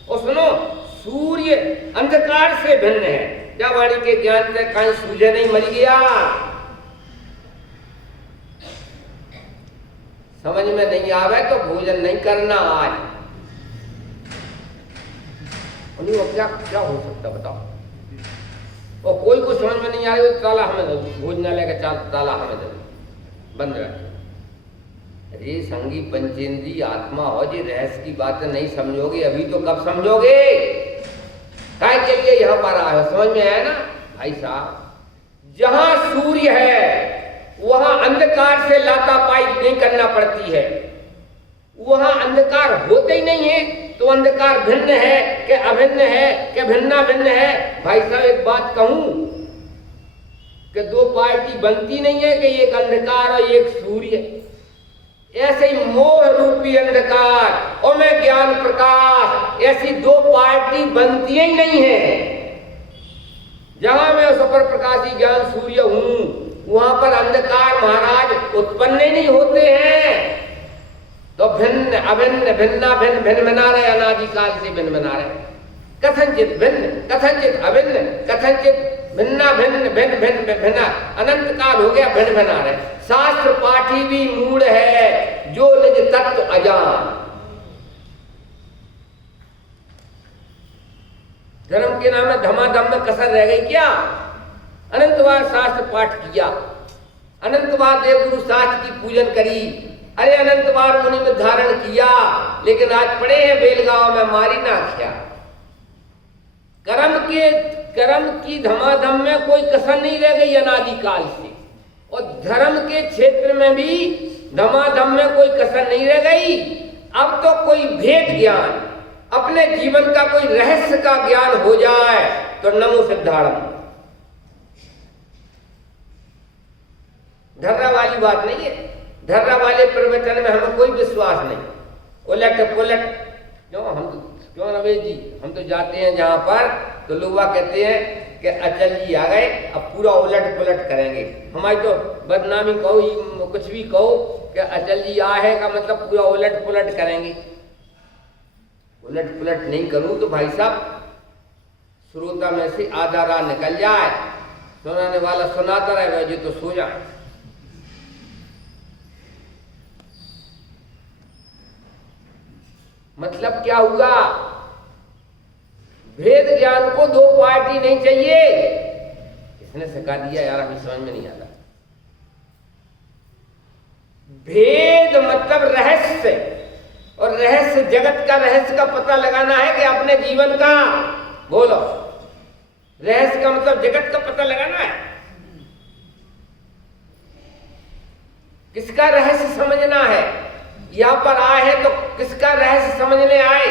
और सुनो, सूर्य अंधकार से भिन्न है। जब वाणी के ज्ञान से कहीं सूर्य नहीं मर गया, समझ में नहीं आवे तो भोजन नहीं करना आज। क्या हो सकता बताओ? और कोई को समझ में नहीं आ रही तो ताला हमें दो, भोजनालय का ताला हमें दो, बंद रख। अरे संगी पंचेंद्री आत्मा हो जी, रहस्य की बातें नहीं समझोगे अभी तो कब समझोगे? काय के लिए यहाँ पर आए हो? समझ में आया ना भाई साहब? जहां सूर्य है वहां अंधकार से लातापाई नहीं करना पड़ती है। वहां अंधकार होते ही नहीं है, तो अंधकार भिन्न है कि अभिन्न है कि भिन्ना भिन्न है? भाई साहब एक बात कहूं कि 2 पार्टी बनती नहीं है कि एक अंधकार और एक सूर्य। ऐसे ही मोह रूपी अंधकार और मैं ज्ञान प्रकाश, ऐसी 2 पार्टी बनती ही नहीं है। जहां मैं सुपर प्रकाशी ज्ञान सूर्य हूं, वहां पर अंधकार महाराज उत्पन्न नहीं होते हैं। तो भिन्न अभिन्न भिन्ना भिन्न भिन्न बना रहे, अनादिकाल से भिन्न बना रहे। कथनचित भिन्न, कथनचित अभिन्न, कथनचित भिन्ना भिन्न भिन्न भिन्न भिन्न, अनंत काल हो गया भिन्न बना रहे। शास्त्र पाठी भी मूढ़ है जो निज तत्व अजान। धर्म के नाम में धमाधम में कसर रह गई क्या? अनंत बार शास्त्र पाठ किया, अनंत बार देवगुरु शास्त्र की पूजन करी, अरे अनंत बार मुनि में धारण किया, लेकिन आज पड़े हैं बेलगांव में मारी ना क्या? कर्म की धमाधम में कोई कसर नहीं रह गई अनादिकाल से, और धर्म के क्षेत्र में भी धमाधम में कोई कसर नहीं रह गई। अब तो कोई भेद ज्ञान, अपने जीवन का कोई रहस्य का ज्ञान हो जाए तो नमो सिद्धारम। धर्रा वाली बात नहीं है, धर्रा वाले प्रवचन में हमें कोई विश्वास नहीं। उलट पुलट क्यों रमेश जी, हम तो जाते हैं जहां पर तो लोग कहते हैं कि अचल जी आ गए, अब पूरा उलट पुलट करेंगे। हमारी तो बदनामी कहो, कुछ भी कहो कि अचल जी आ है का मतलब पूरा उलट पुलट करेंगे। उलट पुलट नहीं करूं तो भाई साहब श्रोता में से आधा राह निकल जाए, सुनाने वाला सुनाता रहे, वह तो सो जाए। मतलब क्या हुआ? भेद ज्ञान को दो पार्टी नहीं चाहिए। इसने सिखा दिया यार, हमें समझ में नहीं आता। भेद मतलब रहस्य, और रहस्य जगत का रहस्य का पता लगाना है कि अपने जीवन का, बोलो, रहस्य का मतलब जगत का पता लगाना है। किसका रहस्य समझना है? यहां पर आए हैं तो किसका रहस्य समझने आए?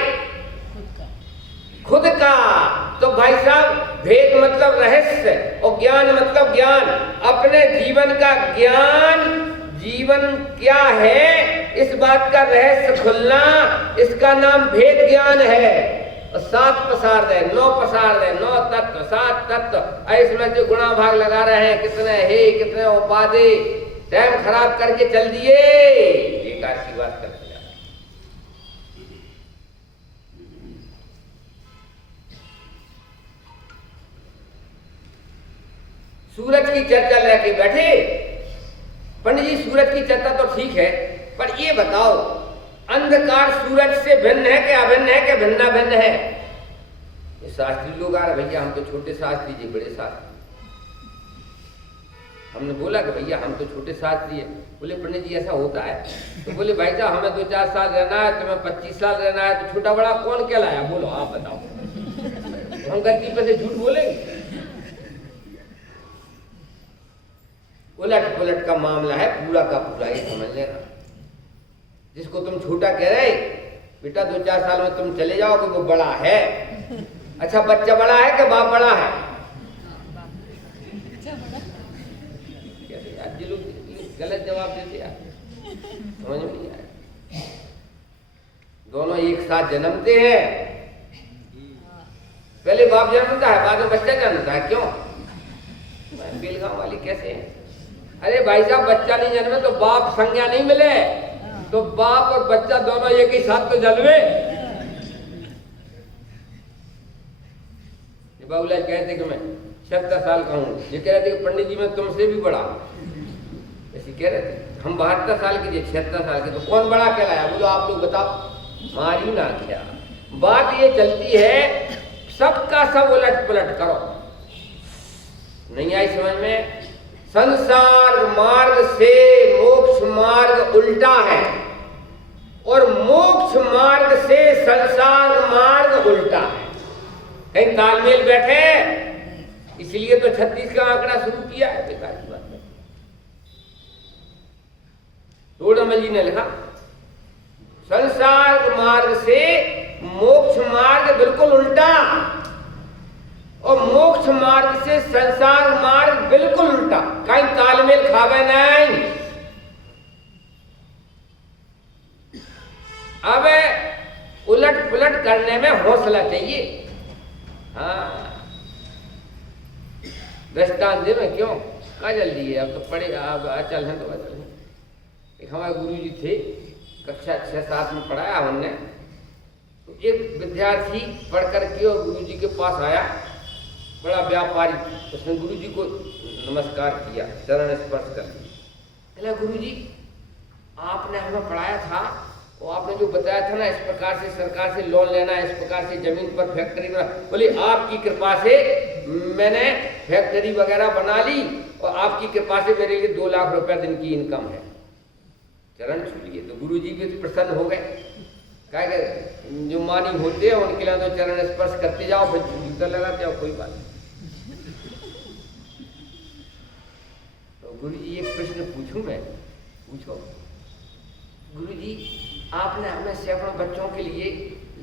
खुद का। तो भाई साहब भेद मतलब रहस्य और ज्ञान मतलब ज्ञान। अपने जीवन का ज्ञान, जीवन क्या है इस बात का रहस्य खुलना, इसका नाम भेद ज्ञान है। और 7 पसार दे, 9 पसार दे, 9 तत्व, 7 तत्व, इसमें जो गुणा भाग लगा रहे हैं, कितने हे कितने उपाधि, टाइम खराब करके चल दिए, बेकार की बात करते हैं। सूरज की चर्चा लेके बैठे पंडित जी। सूरज की चर्चा तो ठीक है, पर ये बताओ अंधकार सूरज से भिन्न है कि अभिन्न है कि भिन्ना भिन्न है? ये शास्त्री लोग आ रहे, भैया हम तो छोटे शास्त्री जी, बड़े शास्त्री। हमने बोला कि भैया हम तो छोटे शास्त्री है। बोले पंडित जी ऐसा होता है? तो बोले भाई साहब हमें 2-4 साल रहना है, तुम्हें 25 साल रहना है, तो छोटा बड़ा कौन कहलाया? बोलो आप बताओ। हम गलती पे से झूठ बोलेंगे? उलट पुलट का मामला है पूरा का पूरा, ये समझ लेना। जिसको तुम छोटा कह रहे बेटा 2-4 साल में तुम चले जाओगे, वो बड़ा है। अच्छा बच्चा बड़ा है कि बाप बड़ा है? गलत जवाब देते यार, समझ में नहीं आया। दोनों एक साथ जन्मते हैं, पहले बाप जन्मता है, बाद में बच्चा जन्मता है। क्यों? बेलगांव वाली कैसे है? अरे भाई साहब बच्चा नहीं जन्मे तो बाप संज्ञा नहीं मिले, तो बाप और बच्चा दोनों एक ही साथ तो जन्मे। बाबूलाल कहते कि मैं 76 साल का हूँ, ये कह रहे थे कि पंडित जी मैं तुमसे भी बड़ा, ऐसे कह रहे थे। हम 72 साल के, 76 साल के, तो कौन बड़ा कहलाया? बोलो आप लोग बताओ। मारी ना क्या बात ये चलती है, सबका सब उलट पुलट करो। नहीं आई समझ में? संसार मार्ग से मोक्ष मार्ग उल्टा है, और मोक्ष मार्ग से संसार मार्ग उल्टा है। कहीं तालमेल बैठे, इसलिए तो 36 का आंकड़ा शुरू किया है। बेकार की बात है। तोड़मल जी ने लिखा संसार मार्ग से मोक्ष मार्ग बिल्कुल उल्टा, और मोक्ष मार्ग से संसार मार्ग बिल्कुल उल्टा। कहीं तालमेल खावे नहीं। अब उलट पुलट करने में हौसला चाहिए। हाँ दृष्टांत दे में क्यों का जल्दी है? अब तो पढ़े, अब अचल है तो अचल है। एक हमारे गुरु जी थे, कक्षा 6-7 में पढ़ाया हमने। तो एक विद्यार्थी पढ़ करके और गुरु जी के पास आया, बड़ा व्यापारी। उसने गुरु जी को नमस्कार किया, चरण स्पर्श कर दिया। गुरु जी आपने हमें पढ़ाया था वो आपने जो बताया था ना, इस प्रकार से सरकार से लोन लेना, इस प्रकार से जमीन पर फैक्ट्री बना, बोले आपकी कृपा से मैंने फैक्ट्री वगैरह बना ली और आपकी कृपा से मेरे लिए 2 लाख रुपया दिन की इनकम है। चरण छू लिए तो गुरु जी भी प्रसन्न हो गए। क्या जो मानी होते हैं उनके लिए तो चरण स्पर्श करते जाओ, फिर जूता लगाते जाओ, कोई बात नहीं। तो गुरु जी एक प्रश्न पूछूं मैं? पूछो। गुरु जी आपने हमें सैकड़ों बच्चों के लिए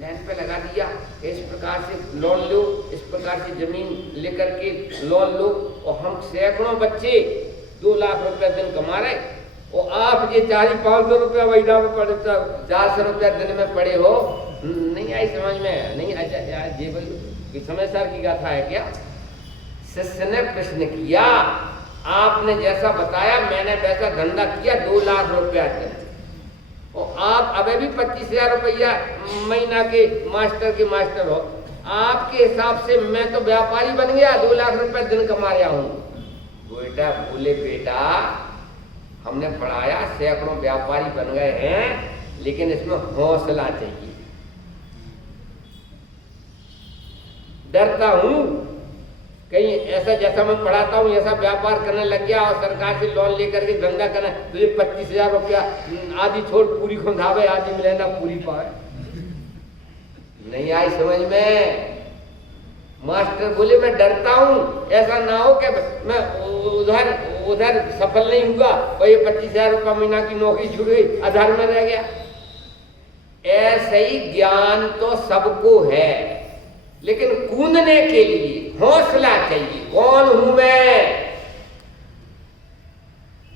लाइन पे लगा दिया, इस प्रकार से लोन लो, इस प्रकार से जमीन लेकर के लोन लो, और हम सैकड़ों बच्चे 2 लाख रुपया दिन कमा रहे, और आप ये 400-500 रुपया महीना में पड़े, 400 रुपया दिन में पड़े हो। नहीं आई समझ में? नहीं आया ये भाई समय सार की गाथा है क्या? शिष्य ने प्रश्न किया, आपने जैसा बताया मैंने वैसा धंधा किया, 2 लाख रुपया दिन, और आप अबे भी 25,000 रुपया महीना के मास्टर हो। आपके हिसाब से मैं तो व्यापारी बन गया, 2 लाख रुपया दिन कमा रहा हूँ। बेटा बोले बेटा हमने पढ़ाया, सैकड़ों व्यापारी बन गए हैं, लेकिन इसमें हौसला चाहिए। डरता हूं कहीं ऐसा जैसा मैं पढ़ाता हूं ऐसा व्यापार करने लग गया और सरकार से लोन लेकर के धंधा करना, तो ये 25,000 रुपया आधी छोड़ पूरी खुंधावे, आधी मिले ना पूरी पावे। नहीं आई समझ में? मास्टर बोले मैं डरता हूं ऐसा ना हो कि मैं उधर सफल नहीं हुआ और ये 25,000 रुपया महीना की नौकरी छूट गई, आधार में रह गया। ऐसे ही ज्ञान तो सबको है, लेकिन कूदने के लिए हौसला चाहिए। कौन हूं मैं?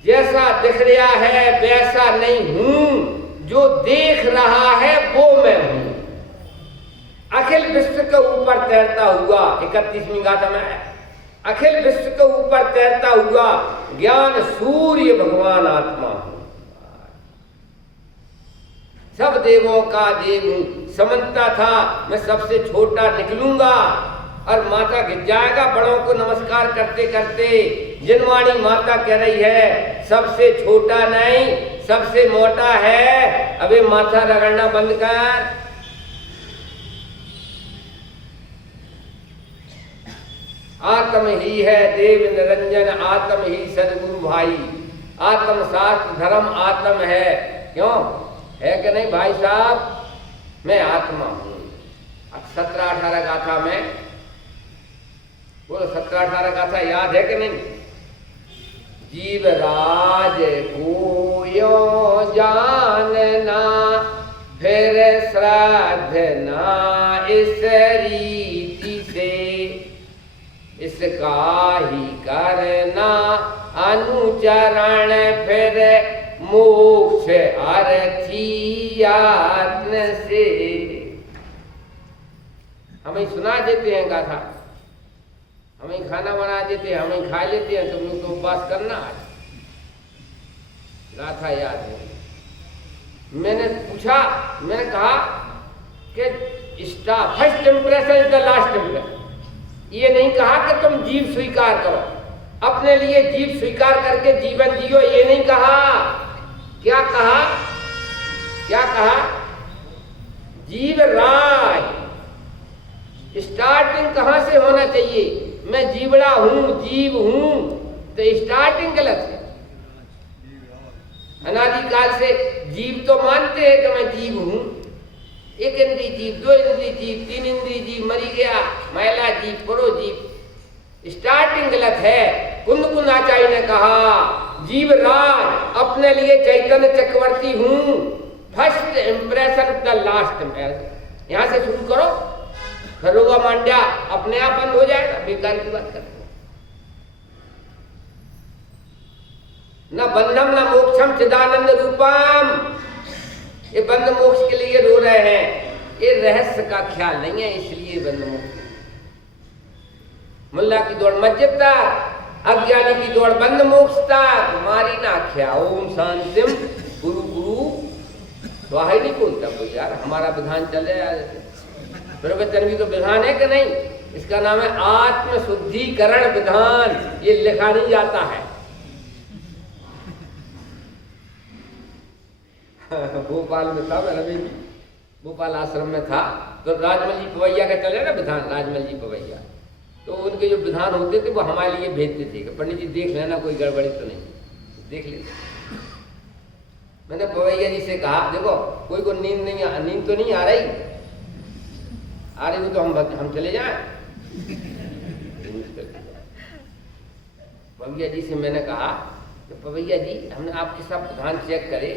जैसा दिख रहा है वैसा नहीं हूं, जो देख रहा है वो मैं हूं। अखिल विश्व के ऊपर तैरता हुआ, 31वीं गाथा में है, अखिल विश्व के ऊपर तैरता हुआ ज्ञान सूर्य भगवान आत्मा हूं। सब देवों का देव हूं, समझता था मैं सबसे छोटा निकलूंगा और माथा गिर जाएगा बड़ों को नमस्कार करते करते। जिनवाणी माता कह रही है सबसे छोटा नहीं सबसे मोटा है, अबे माथा रगड़ना बंद कर। आत्म ही है देव निरंजन, आत्म ही सदगुरु भाई। आत्म शास्त्र धर्म आत्म है, क्यों है कि नहीं भाई साहब? मैं आत्मा हूं। 17-18 गाथा में बोलो, 17-18 गाथा याद है कि नहीं? जीव राज को यो जानना, फिर श्राद्ध ना इस रीति से, इसका ही करना अनुचरण, फिर मोक्ष अर्थी आत्म से। हमें सुना देते हैं गाथा, हमें खाना बना देते हैं, हमें खा लेते हैं, तुम लोग तो उपवास करना। आज गाथा याद है। मैंने पूछा, मैंने कहा कि first impression is the last impression. ये नहीं कहा कि तुम जीव स्वीकार करो, अपने लिए जीव स्वीकार करके जीवन जियो, ये नहीं कहा। क्या कहा? क्या कहा? जीव राज। स्टार्टिंग कहां से होना चाहिए? मैं जीवड़ा हूं, जीव हूं, तो स्टार्टिंग गलत है। अनादिकाल से जीव तो मानते हैं कि मैं जीव हूं, 1 इंद्री जीव, 2 इंद्री जीव, 3 इंद्री जीव, मरी गया, महिला जीव, पुरुष जीव। स्टार्टिंग गलत है। कुंद आचार्य ने कहा जीव राज, अपने लिए चैतन्य चक्रवर्ती हूं। First impression the last impression. यहां से शुरू करो, खरोगा मांड्या अपने आप बंद हो जाएगा। बेकार की बात करते न बंधम न मोक्षम चिदानंद रूपम। ये बंद मोक्ष के लिए रो रहे हैं, ये रहस्य का ख्याल नहीं है, इसलिए बंद मोक्ष। मुल्ला की दौड़ मस्जिद तक, अज्ञानी की दौड़ बंद मोक्ष तक। तुम्हारी ना ख्या ओम शांतिम गुरु गुरु स्वाहा ही नहीं बोलता कोई यार। हमारा विधान चले प्रवचन भी तो विधान है कि नहीं? इसका नाम है आत्म शुद्धिकरण विधान। ये लिखा नहीं जाता है। भोपाल में था, मैं रवि भोपाल आश्रम में था, तो राजमल जी पवैया का चले ना विधान, राजमल जी पवैया, तो उनके जो विधान होते थे वो हमारे लिए भेजते थे कि पंडित जी देख लेना कोई गड़बड़ी तो नहीं, देख लेते। मैंने पवैया जी से कहा देखो कोई को नींद तो नहीं आ रही हो तो हम चले जाएं। पवैया जी से मैंने कहा कि पवैया जी हमने आपके सब विधान चेक करे,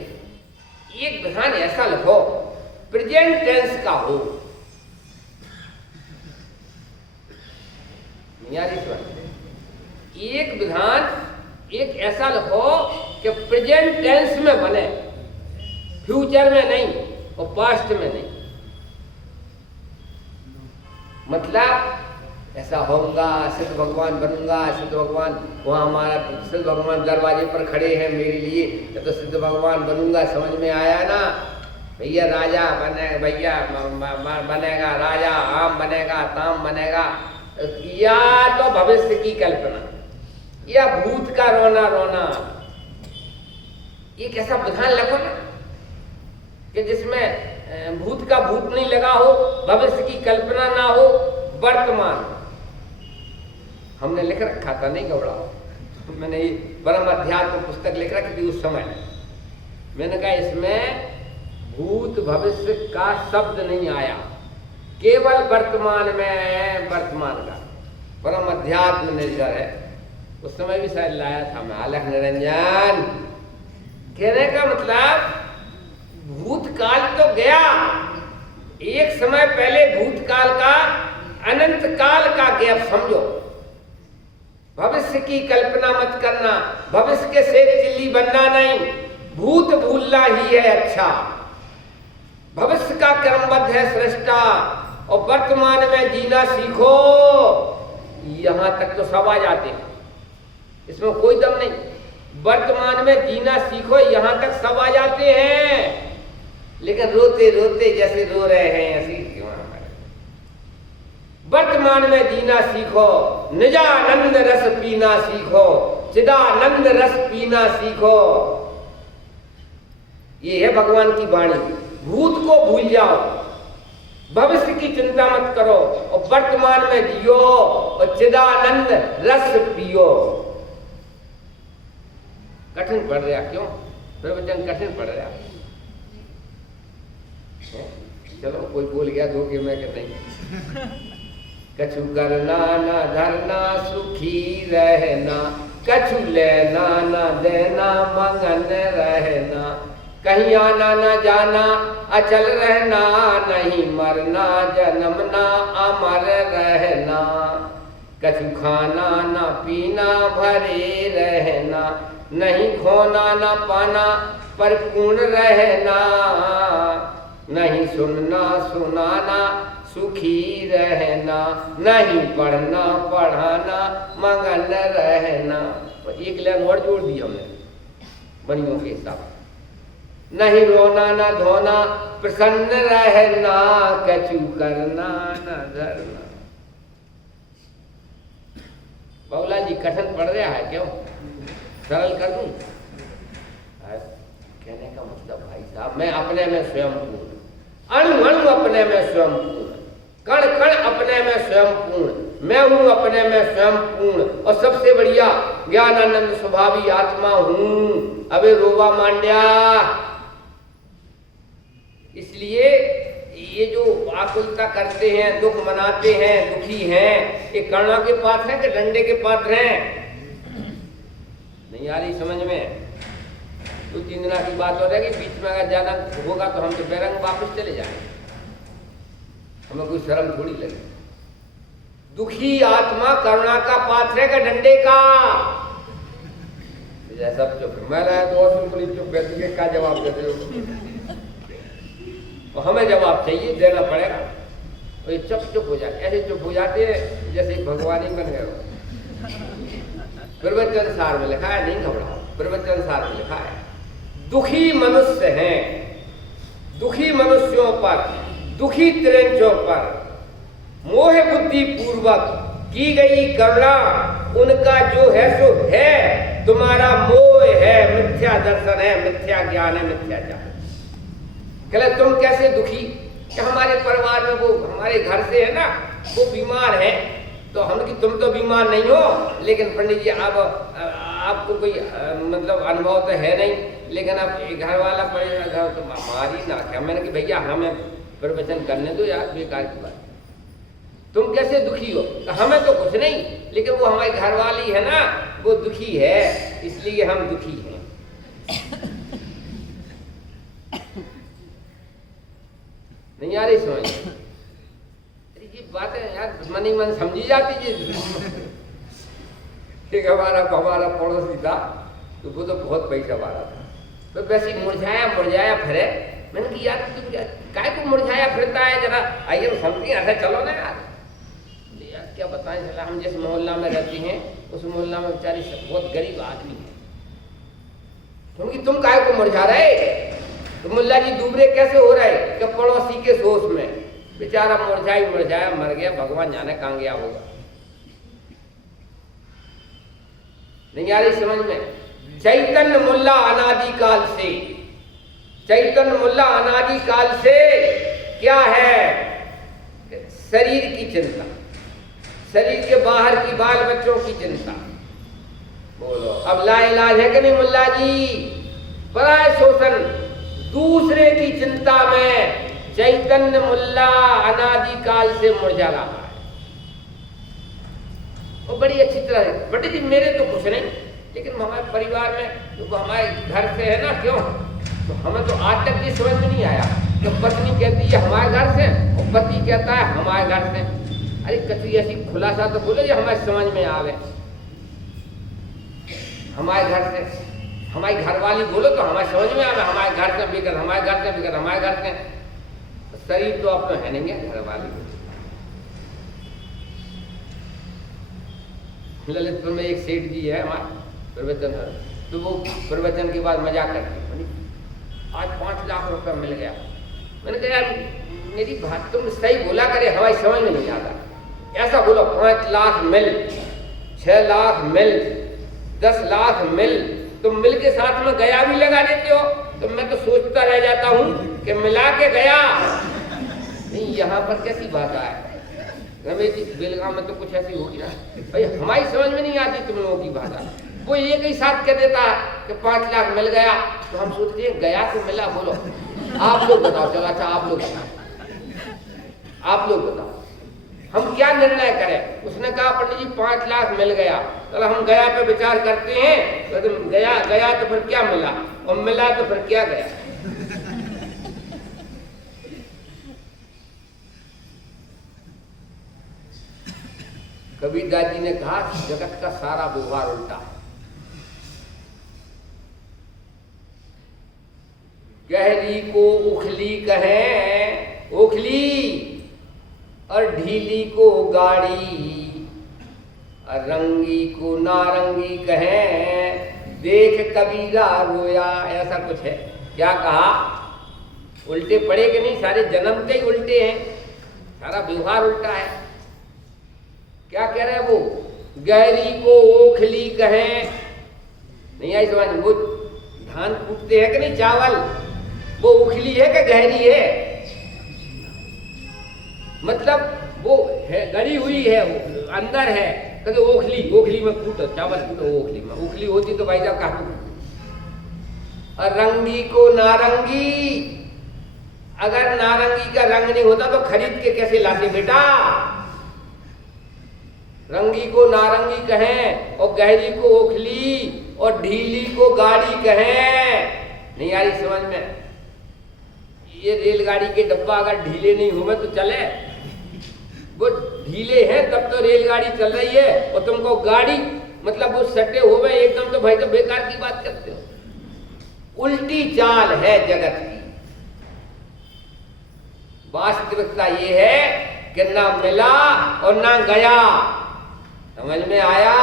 एक विधान ऐसा लिखो प्रेजेंट टेंस का हो। एक विधान एक ऐसा लिखो कि प्रेजेंट टेंस में बने, फ्यूचर में नहीं और पास्ट में नहीं। मतलब ऐसा होगा, सिद्ध भगवान बनूंगा, सिद्ध भगवान वहाँ हमारा सिद्ध भगवान दरवाजे पर खड़े हैं मेरे लिए, तो सिद्ध भगवान बनूंगा, समझ में आया ना भैया। राजा बने भैया बनेगा राजा, आम बनेगा ताम बनेगा, या तो भविष्य की कल्पना या भूत का रोना रोना। एक ऐसा विधान लिखो ना कि जिसमें भूत का भूत नहीं लगा हो, भविष्य की कल्पना ना हो, वर्तमान। हमने लिख रखा था, नहीं घबराओ, मैंने ये परम अध्यात्म पुस्तक लिख रखी थी उस समय। मैंने कहा इसमें भूत भविष्य का शब्द नहीं आया, केवल वर्तमान में वर्तमान का परम अध्यात्म निर्जर है। उस समय भी शायद लाया था मैं, आलख निरंजन। कहने का मतलब भूतकाल तो गया, एक समय पहले भूतकाल का अनंत काल का गैप समझो। भविष्य की कल्पना मत करना, भविष्य के शेर चिल्ली बनना नहीं, भूत भूलना ही है अच्छा। भविष्य का क्रमबद्ध है सृष्टा और वर्तमान में जीना सीखो। यहां तक तो सब आ जाते हैं, इसमें कोई दम नहीं। वर्तमान में जीना सीखो, यहां तक सब आ जाते हैं, लेकिन रोते रोते जैसे रो रहे हैं ऐसे क्यों हमारे। वर्तमान में जीना सीखो, निजानंद रस पीना सीखो, चिदानंद रस पीना सीखो। ये है भगवान की वाणी। भूत को भूल जाओ, भविष्य की चिंता मत करो और वर्तमान में जियो और चिदानंद रस पियो। कठिन पड़ रहा क्यों? प्रवचन कठिन पड़ रहा है? चलो कोई बोल गया धोखे में कि नहीं। कछु करना न धरना सुखी रहना, कछु लेना न देना मंगन रहना, कहीं आना न जाना अचल रहना, नहीं मरना जन्मना अमर रहना, कछु खाना न पीना भरे रहना, नहीं खोना न पाना परिपूर्ण रहना, नहीं सुनना सुनाना सुखी रहना, नहीं पढ़ना पढ़ाना मगन रहना। एक लाइन और जोड़ दी हमने बनियों के हिसाब। नहीं रोना न धोना प्रसन्न रहना, कछु करना न धरना। बाबूलाल जी कठिन पड़ रहा है क्यों? सरल कर दूं? कहने का मतलब भाई साहब मैं अपने में स्वयं पूर्ण, अणु अणु अपने में स्वयं पूर्ण, कण कण अपने में स्वयं पूर्ण, मैं हूं अपने में स्वयं पूर्ण और सबसे बढ़िया ज्ञानानंद स्वभावी आत्मा हूं। अबे रोवा मांड्या। इसलिए ये जो आकुलता करते हैं, दुख मनाते हैं, दुखी हैं, ये करुणा के पात्र हैं कि डंडे के पात्र हैं? नहीं आ रही समझ में? तो 3 दिन की बात हो जाएगी, बीच में अगर ज्यादा होगा तो हम तो बेरंग वापस चले जाएंगे, हमें कोई शर्म थोड़ी लगे। दुखी आत्मा करुणा का पात्र है कि डंडे का? जैसा चुप मैं रहा तो और बिल्कुल चुप बैठ क्या जवाब देते हो? तो हमें जवाब चाहिए, देना पड़ेगा। तो ये चुप हो जाते, ऐसे चुप हो जाते हैं जैसे भगवान ही बन गए। प्रवचन सार में लिखा है, नहीं घबराओ, प्रवचन सार में लिखा है दुखी मनुष्य हैं, दुखी मनुष्यों पर, दुखी त्रिंचों पर मोह बुद्धि पूर्वक की गई करुणा, उनका जो है सो है, तुम्हारा मोह है, मिथ्या दर्शन है, मिथ्या ज्ञान है, मिथ्याचार। कहले तुम कैसे दुखी? कि हमारे परिवार में वो हमारे घर से है ना वो बीमार है। तो हम कि तुम तो बीमार नहीं हो, लेकिन पंडित जी अब आपको कोई मतलब अनुभव तो है नहीं, लेकिन अब घर वाला पड़ेगा घर तो हमारी ना क्या। मैंने कि भैया हमें प्रवचन करने दो यार, बेकार की बात। तुम कैसे दुखी हो? तो हमें तो कुछ नहीं, लेकिन वो हमारी घर वाली है ना वो दुखी है, इसलिए हम दुखी हैं। नहीं आ रही समझ? ये बात है यार, मन ही मन समझी जाती है। एक हमारा पड़ोसी था तो वो तो बहुत पैसा वाला था, तो वैसे ही मुरझाया फिरे। मैंने कि यार तू काय को मुरझाया फिरता है, जरा आइए समझती ऐसा चलो ना यार। यार क्या बताएं, चला हम जिस मोहल्ला में रहती हैं उस मोहल्ला में बेचारी बहुत गरीब आदमी है। क्योंकि तुम काय को मुरझा रहे? तो मुल्ला जी दूबरे कैसे हो रहे? कि पड़ोसी के सोच में बेचारा मुरझाया मर गया, भगवान जाने कहाँ गया होगा। नहीं आ रही समझ में? चैतन्य मुल्ला अनादिकाल से क्या है? शरीर की चिंता, शरीर के बाहर की बाल बच्चों की चिंता। बोलो अब लाइलाज है कि नहीं मुल्ला जी? बड़ा शोषण, दूसरे की चिंता में चैतन्य मुल्ला अनादिकाल से मुरझा रहा है। वो बड़ी अच्छी तरह है। बड़ी जी मेरे तो कुछ नहीं, लेकिन हमारे परिवार में तो हमारे घर से है ना, क्यों तो हमें तो आज तक ये समझ में नहीं आया कि पत्नी कहती है हमारे घर से और पति कहता है हमारे घर से। अरे कभी ऐसी खुलासा तो बोलो जो हमारे समझ में आवे। हमारे घर से, हमारी घरवाली बोलो तो हमारे समझ में आवे, हमारे घर से बिगड़, हमारे घर से बिगड़, हमारे घर से। शरीर तो अपना है नहीं है घरवाली। ललितपुर में एक सेठ जी है हमारे प्रवचन, तो वो प्रवचन के बाद मजाक करते हैं, आज 5 लाख रुपया मिल गया। मैंने कहा यार मेरी बात तुम सही बोला करे, हमारी समझ में नहीं आता। ऐसा बोलो 5 लाख मिल, 6 लाख मिल, 10 लाख मिल, तुम मिल के साथ में गया भी लगा देते हो। तो मैं तो सोचता रह जाता हूँ कि मिला के गया नहीं, यहाँ पर कैसी बात है? रमेश जी बेलगांव में तो कुछ ऐसी होगी ना भाई, हमारी समझ में नहीं आती तुम लोगों की भाषा। वो एक ही साथ कह देता है कि 5 लाख मिल गया, तो हम सोचते हैं गया तो मिला। बोलो आप लोग बताओ, चलो अच्छा आप लोग बताओ हम क्या निर्णय करें? उसने कहा पंडित जी 5 लाख मिल गया, चलो हम गया पे विचार करते हैं। तो तुम गया तो फिर क्या मिला, और मिला तो फिर क्या गया? कबीरदास जी ने कहा जगत का सारा व्यवहार उल्टा है। गहरी को उखली कहें उखली, और ढीली को गाड़ी, और रंगी को नारंगी कहें देख कबीरा रोया। ऐसा कुछ है। क्या कहा? उल्टे पड़े कि नहीं? सारे जन्म के ही उल्टे हैं, सारा व्यवहार उल्टा है। क्या कह रहे हैं वो? गहरी को ओखली कहें, नहीं आई समझ? वो धान कूटते हैं कि नहीं चावल, वो उखली है कि गहरी है? मतलब वो है गड़ी हुई है, अंदर है। कहते ओखली में कूटो, चावल कूटो ओखली में। उखली होती तो भाई साहब कहा। और रंगी को नारंगी, अगर नारंगी का रंग नहीं होता तो खरीद के कैसे लाते बेटा? रंगी को नारंगी कहें, और गहरी को ओखली, और ढीली को गाड़ी कहें। नहीं आ रही समझ में? ये रेलगाड़ी के डब्बा अगर ढीले नहीं हुए तो चले? वो ढीले हैं तब तो रेलगाड़ी चल रही है, और तुमको गाड़ी मतलब वो सटे हुए एकदम, तो भाई तो बेकार की बात करते हो। उल्टी चाल है जगत की। वास्तविकता ये है कि ना मिला और ना गया। समझ में आया?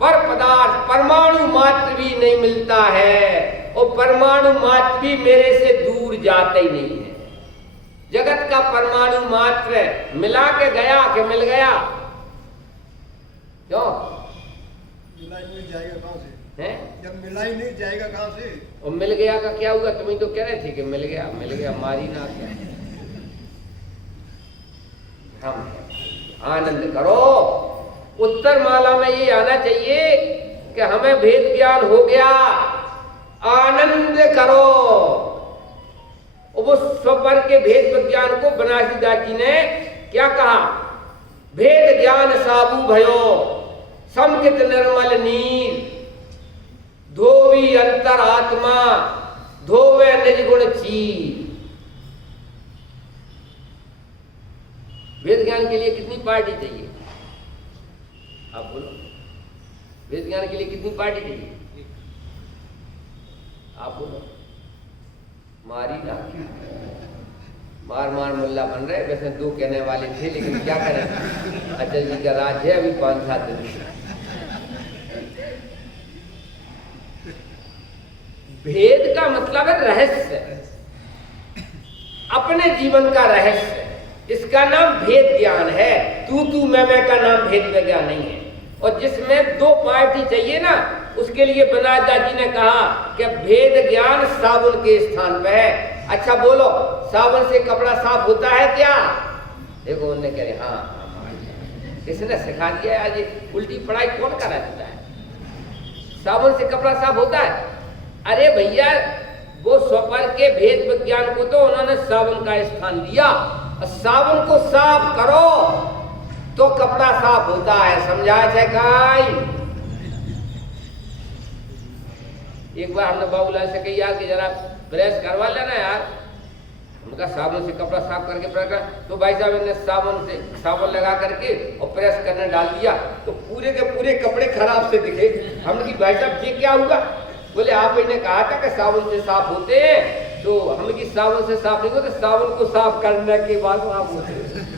पर पदार्थ परमाणु मात्र भी नहीं मिलता है, और परमाणु मात्र भी मेरे से दूर जाते ही नहीं है। जगत का परमाणु मात्र मिला के गया कि मिल गया? क्यों? मिल जाएगा कहाँ से? हैं? जब मिला ही नहीं जाएगा कहाँ से? और मिल गया का क्या हुआ? तुम ही तो कह रहे थे कि मिल गया मारी ना क्या। हम आनंद करो। उत्तर माला में ये आना चाहिए कि हमें भेद ज्ञान हो गया, आनंद करो। वो स्वपर के भेद विज्ञान को बनारसीदास जी ने क्या कहा? भेद ज्ञान साबू भयो समकित निर्मल नीर, धोवी अंतर आत्मा धोवे निज गुण चीर। वेद ज्ञान के लिए कितनी पार्टी चाहिए? आप बोलो, वेद ज्ञान के लिए कितनी पार्टी चाहिए? आप बोलो। मारी ना, मार मुल्ला बन रहे। वैसे 2 कहने वाले थे, लेकिन क्या करें, अचल जी का राज है अभी 5-7 दिन। भेद का मतलब है रहस्य, अपने जीवन का रहस्य, इसका नाम भेद ज्ञान है। तू मैं का नाम भेद विज्ञान नहीं है। और जिसमें 2 पार्टी चाहिए ना, उसके लिए बनारसीदास जी ने कहा कि भेद ज्ञान साबुन के स्थान पे है। अच्छा बोलो, साबुन से कपड़ा साफ होता है क्या? देखो उन्होंने कह रहे हाँ। किसने सिखा दिया है? आज ये उल्टी पढ़ाई कौन कराता है? साबुन से कपड़ा साफ होता है? अरे भैया, वो स्वपर के भेद विज्ञान को तो उन्होंने साबुन का स्थान दिया। साबुन को साफ करो तो कपड़ा साफ होता है। समझाए थे काई? एक बार हमने बाबूलाल से कही यार कि जरा प्रेस करवा लेना यार। उनका साबुन से कपड़ा साफ करके प्रेस कर, तो भाई साहब ने साबुन लगा करके और प्रेस करने डाल दिया, तो पूरे के पूरे कपड़े खराब से दिखे। हमने की भाई साहब ये क्या हुआ? बोले आप ही ने कहा था कि साबुन से साफ होते हैं, तो हम की साबुन से साफ नहीं होते, साबुन को साफ करने के बाद साफ होते हैं।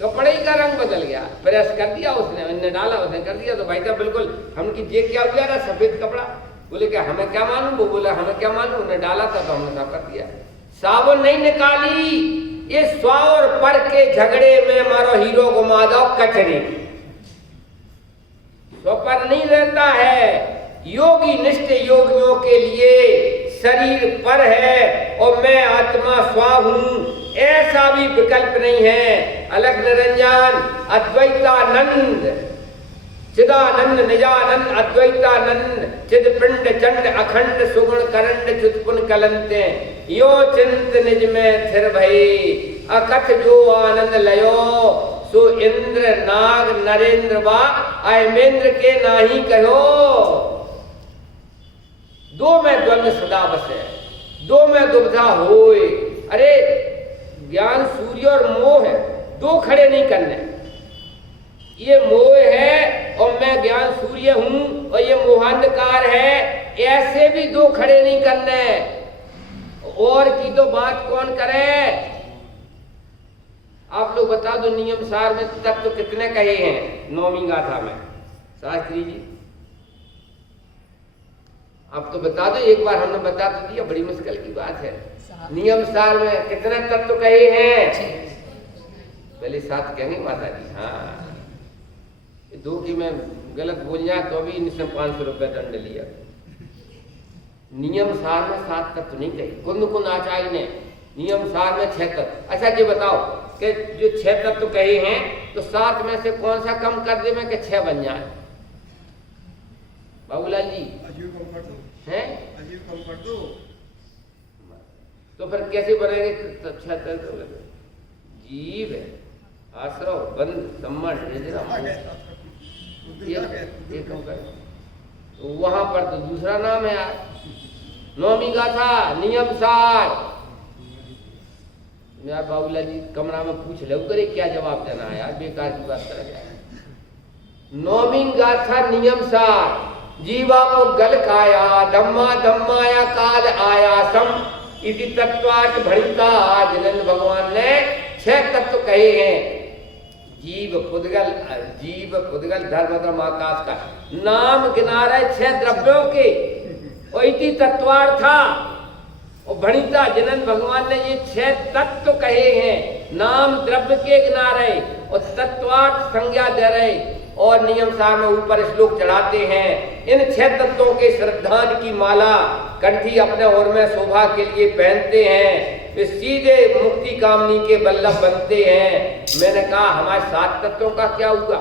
कपड़े का रंग बदल गया, प्रेस कर दिया उसने डाला, उसने कर दिया, तो भाई साहब बिल्कुल हमने की ये क्या हुआ ना, सफेद कपड़ा। बोले क्या हमें क्या मालूम? वो बोला हमें क्या मालूम, उन्हें डाला था तो हमने साफ कर दिया। साबुन नहीं निकाली, ये स्व और पर के झगड़े में मारो हीरो घुमा दो कचरे। स्वपर नहीं रहता है। योगी निष्ठ योगियों के लिए शरीर पर है और मैं आत्मा स्व हूं, ऐसा भी विकल्प नहीं है। अलग निरंजन अद्वैतानंद चिदानंद निजानंद अद्वैतानंद चिद पिंड चंड अखंड सुगुण करंड चुतपुन कलंते यो चिंत निज में थिर भई अकथ जो आनंद लयो सो इंद्र नाग नरेंद्र वा अयमेंद्र के नाही कहो। 2 में द्वंद्व सदा बसे, 2 में दुविधा होए। अरे ज्ञान सूर्य और मोह है, 2 खड़े नहीं करने। ये मोह है और मैं ज्ञान सूर्य हूं और ये मोहांधकार है, ऐसे भी 2 खड़े नहीं करने। और की तो बात कौन करे? आप लोग बता दो, नियम सार में तत्व तो कितने कहे हैं 9वीं गाथा में? शास्त्री जी आप तो बता दो, एक बार हमने बता तो दिया, बड़ी मुश्किल की बात है। नियम सार में कितने तत्व कहे हैं? पहले 7 कहेंगे माता जी। हाँ, 2 की मैं गलत बोल जाए तो भी इनसे 500 रुपये दंड लिया। नियम सार में 7 तत्व नहीं कही। कुंद आचार्य ने नियम सार में 6 तत्व। अच्छा ये बताओ कि जो 6 तत्व कहे हैं तो 7 में से कौन सा कम कर दे मैं कि 6 बन जाए? बाबूलाल जी अजीब कम कर दो हैं? अजीब कम कर दो तो फिर कैसे बनेंगे? 6 तत्व जीव है, आश्रव, बंध, सम्मान, ये कम कर। तो वहां पर तो दूसरा नाम है यार। 9वीं गाथा नियम सार। यार बाबूलाल जी कमरा में पूछ ले करे क्या जवाब देना है यार, बेकार की बात कर रहा है। 9वीं गाथा नियम सार। जीवा को गल खाया धम्मा धम्माया काल आयासम इति तत्वाच भणिता। जिनन भगवान ने 6 तत्व कहे हैं। जीव पुद्गल धर्म धर्म आकाश का नाम गिना रहे 6 द्रव्यों के और इति तत्वार्थ था और भणिता। जिनन भगवान ने ये 6 तत्व कहे हैं, नाम द्रव्य के गिना रहे और तत्वार्थ संज्ञा दे रहे और नियम सार में ऊपर श्लोक चढ़ाते हैं। इन 6 तत्वों के श्रद्धान की माला कंठी अपने और में शोभा के लिए पहनते हैं, वे सीधे मुक्ति कामनी के बल्लभ बनते हैं। मैंने कहा हमारे 7 तत्वों का क्या हुआ?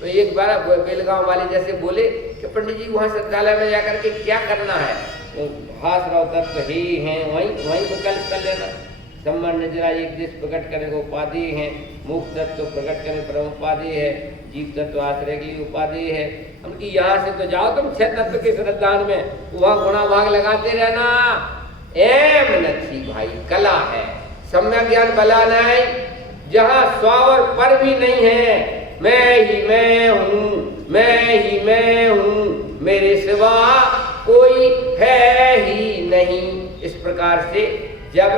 तो एक बार बेलगांव वाले जैसे बोले कि पंडित जी वहाँ शौचालय में जाकर के क्या करना है? तो भास रहो तत्व ही हैं, वहीं विकल्प कर लेना। संबंध नजरा एक देश प्रकट करने को उपाधि है, मुक्त तत्व प्रकट करने पर उपाधि है, जीव तत्व आश्रय की उपाधि है। उनकी यहाँ से तो जाओ तुम 6 तत्व के श्रद्धान में, वहाँ गुणा भाग लगाते रहना। एम नथी भाई, कला है। सम्यक ज्ञान भला नहीं, जहाँ स्व और पर भी नहीं है। मैं ही मैं हूँ, मैं ही मैं हूँ, मेरे सिवा कोई है ही नहीं। इस प्रकार से जब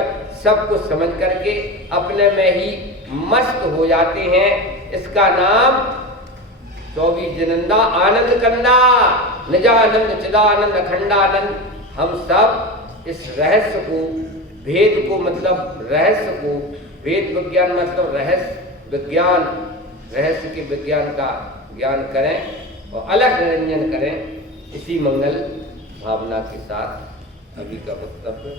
सब कुछ समझ करके अपने में ही मस्त हो जाते हैं, इसका नाम 24 जनंदा आनंद कंदा, निजानंद चिदानंद अखंडानंद। हम सब इस रहस्य को, भेद को मतलब रहस्य को, वेद विज्ञान मतलब रहस्य विज्ञान, रहस्य के विज्ञान का ज्ञान करें और अलग निरंजन करें। इसी मंगल भावना के साथ अभी का वक्तव्य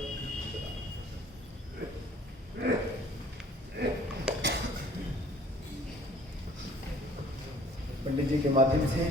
पंडित जी के माध्यम से